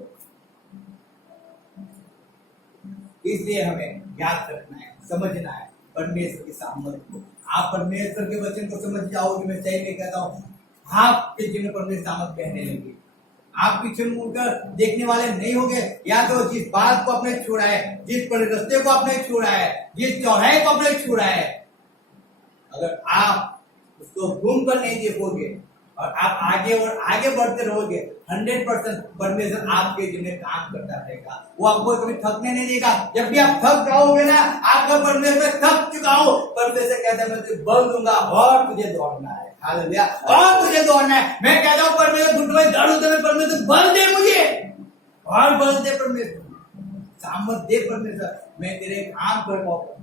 इसलिए हमें याद रखना है, समझना है परमेश्वर के सामर्थ्य को। आप परमेश्वर के वचन को समझ जाओगे, मैं सही में कहता हूँ, आपके जीवन में परमेश्वर सामर्थ्य कहने लगे। आप पीछे मुड़कर देखने वाले नहीं होंगे। या तो जिस बात को आपने छोड़ा है, जिस रास्ते को आपने छोड़ा है, जिस चौराहे को आपने छोड़ा है, अगर आप उसको घूम कर नहीं देखोगे और आप आगे और आगे बढ़ते रहोगे, 100% परमेश्वर आपके जीवन में काम करता रहेगा। वो आपको कभी थकने नहीं देगा। जब भी आप थक जाओगे ना, आपका परमेश्वर थक चुका हो, परमेश्वर कहता है मैं तुझे बल दूंगा और तुझे दौड़ना है। हालेलुया, और तुझे दौड़ना है। मैं कहता हूँ परमेश्वर घुटनों में दर्द होते हुए परमेश्वर बल दे मुझे, और बल दे परमेश्वर, सामर्थ दे परमेश्वर, मैं तेरे काम कर पाऊँ।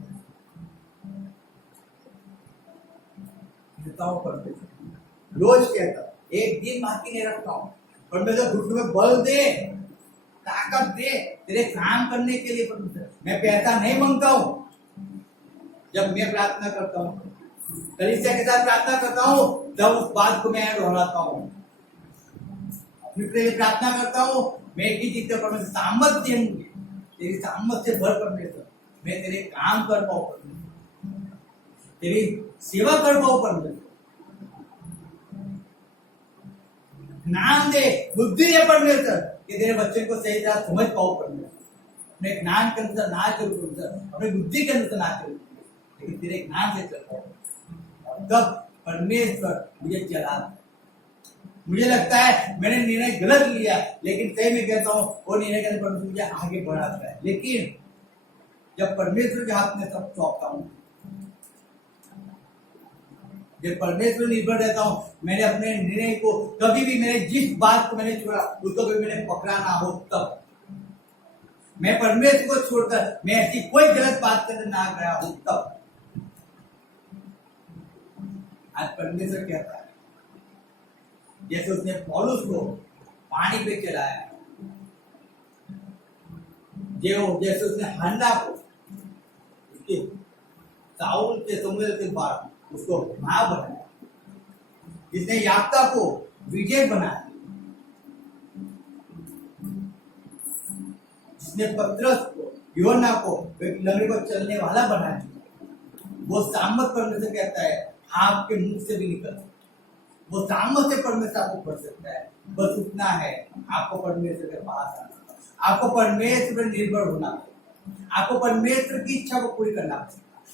रोज कहता हूँ, एक दिन बाकी नहीं रखता हूँ। परमेश्वर घुटनों में बल दे, ताकत दे तेरे काम करने के लिए। परमेश्वर मैं पैसा नहीं मांगता हूँ। जब मैं प्रार्थना करता हूँ, कलीसिया के साथ प्रार्थना करता हूँ, तब उस बात को मैं दोहराता हूँ। अपने लिए प्रार्थना करता हूँ, मैं एक ही चीज का परमेश्वर सामर्थ्य मुझे, तेरी सामर्थ्य भर परमेश्वर, मैं तेरे काम कर पाऊँ परमेश्वर, तेरी सेवा कर पाऊँ परमेश्वर। ज्ञान दे, बुद्धि दे परमेश्वर, कि तेरे बच्चे को सही तरह समझ पाओ परमेश्वर। अपने ज्ञान के अनुसार ना चलो परमेश्वर, अपने बुद्धि के अनुसार ना चलो, लेकिन तेरे ज्ञान से चल पाओ। तब परमेश्वर मुझे चला। मुझे लगता है मैंने निर्णय गलत लिया, लेकिन सही में कहता हूँ वो निर्णय करने पर मुझे आगे बढ़ाता है। लेकिन जब परमेश्वर के हाथ में सब सौंपता हूँ, जब परमेश्वर निर्भर रहता हूँ, मैंने अपने निर्णय को कभी भी, मैंने जिस बात को मैंने छोड़ा उसको कभी मैंने पकड़ा ना हो, तब मैं परमेश्वर को छोड़कर मैं ऐसी कोई गलत बात करने ना गया हूं, तब आज परमेश्वर कहता है, जैसे उसने पौलुस को पानी पे चलाया, जैसे उसने हन्ना को उसके साउल के समुद्र के बाद उसको मां बनाया, जिसने याफ्ता को विजय बनाया, जिसने पत्रस को, योना को एक लंगड़े को चलने वाला बना दिया, वो सामर्थ परमेश्वर कहता है आपके मुख से भी निकल सकता है, वो सामर्थ से परमेश्वर आपको कर सकता है। बस उतना है, आपको परमेश्वर के पास आना, आपको परमेश्वर पर निर्भर होना, आपको परमेश्वर की इच्छा को पूरी करना,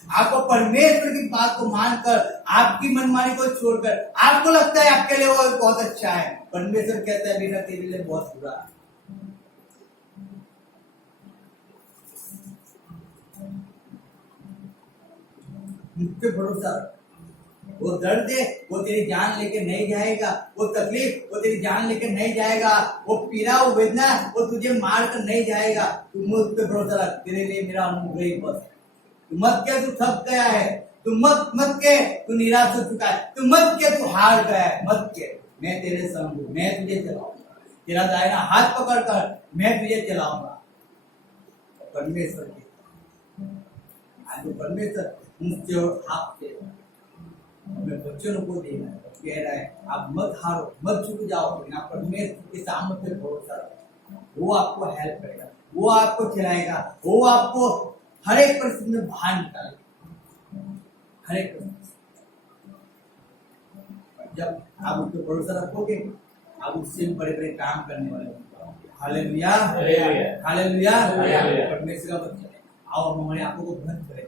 आपको परमेश्वर की बात को मानकर, आपकी मनमानी को छोड़कर, आपको लगता है आपके लिए वो बहुत अच्छा है, परमेश्वर कहता है बेटा तेरे लिए बहुत बुरा है। मुझ भरोसा, वो दर्द है वो तेरी जान लेके नहीं जाएगा, वो तकलीफ वो तेरी जान लेके नहीं जाएगा, वो पीड़ा वो वेदना वो तुझे मार कर नहीं जाएगा। तू मुझ पे भरोसा रख, तेरे लिए मेरा अनुग्रह ही बस। तू मत के तू थक गया है, तू मत के तू निराश हो चुका है, तू मत के तू हार गया है, मत के, मैं तेरे संग हूं, मैं तुझे चलाऊंगा, तेरा दाहिना हाथ पकड़ कर मैं तुझे चलाऊंगा। परमेश्वर के आज परमेश्वर मुझसे और आपसे अपने बच्चों को देना कह रहा है, आप मत हारो, मत झुक जाओ, आप परमेश्वर के सामने भरोसा रखो, वो आपको हेल्प करेगा, वो आपको खिलाएगा, वो आपको हर एक परिस्थिति में बाहर निकालेगा, हर एक परिस्थिति। जब आप उस पर भरोसा रखोगे, आप उससे बड़े बड़े काम करने वाले होंगे। Hallelujah, hallelujah, hallelujah. परमेश्वर का बच्चा, आओ हमारे आंखों को बंद करें।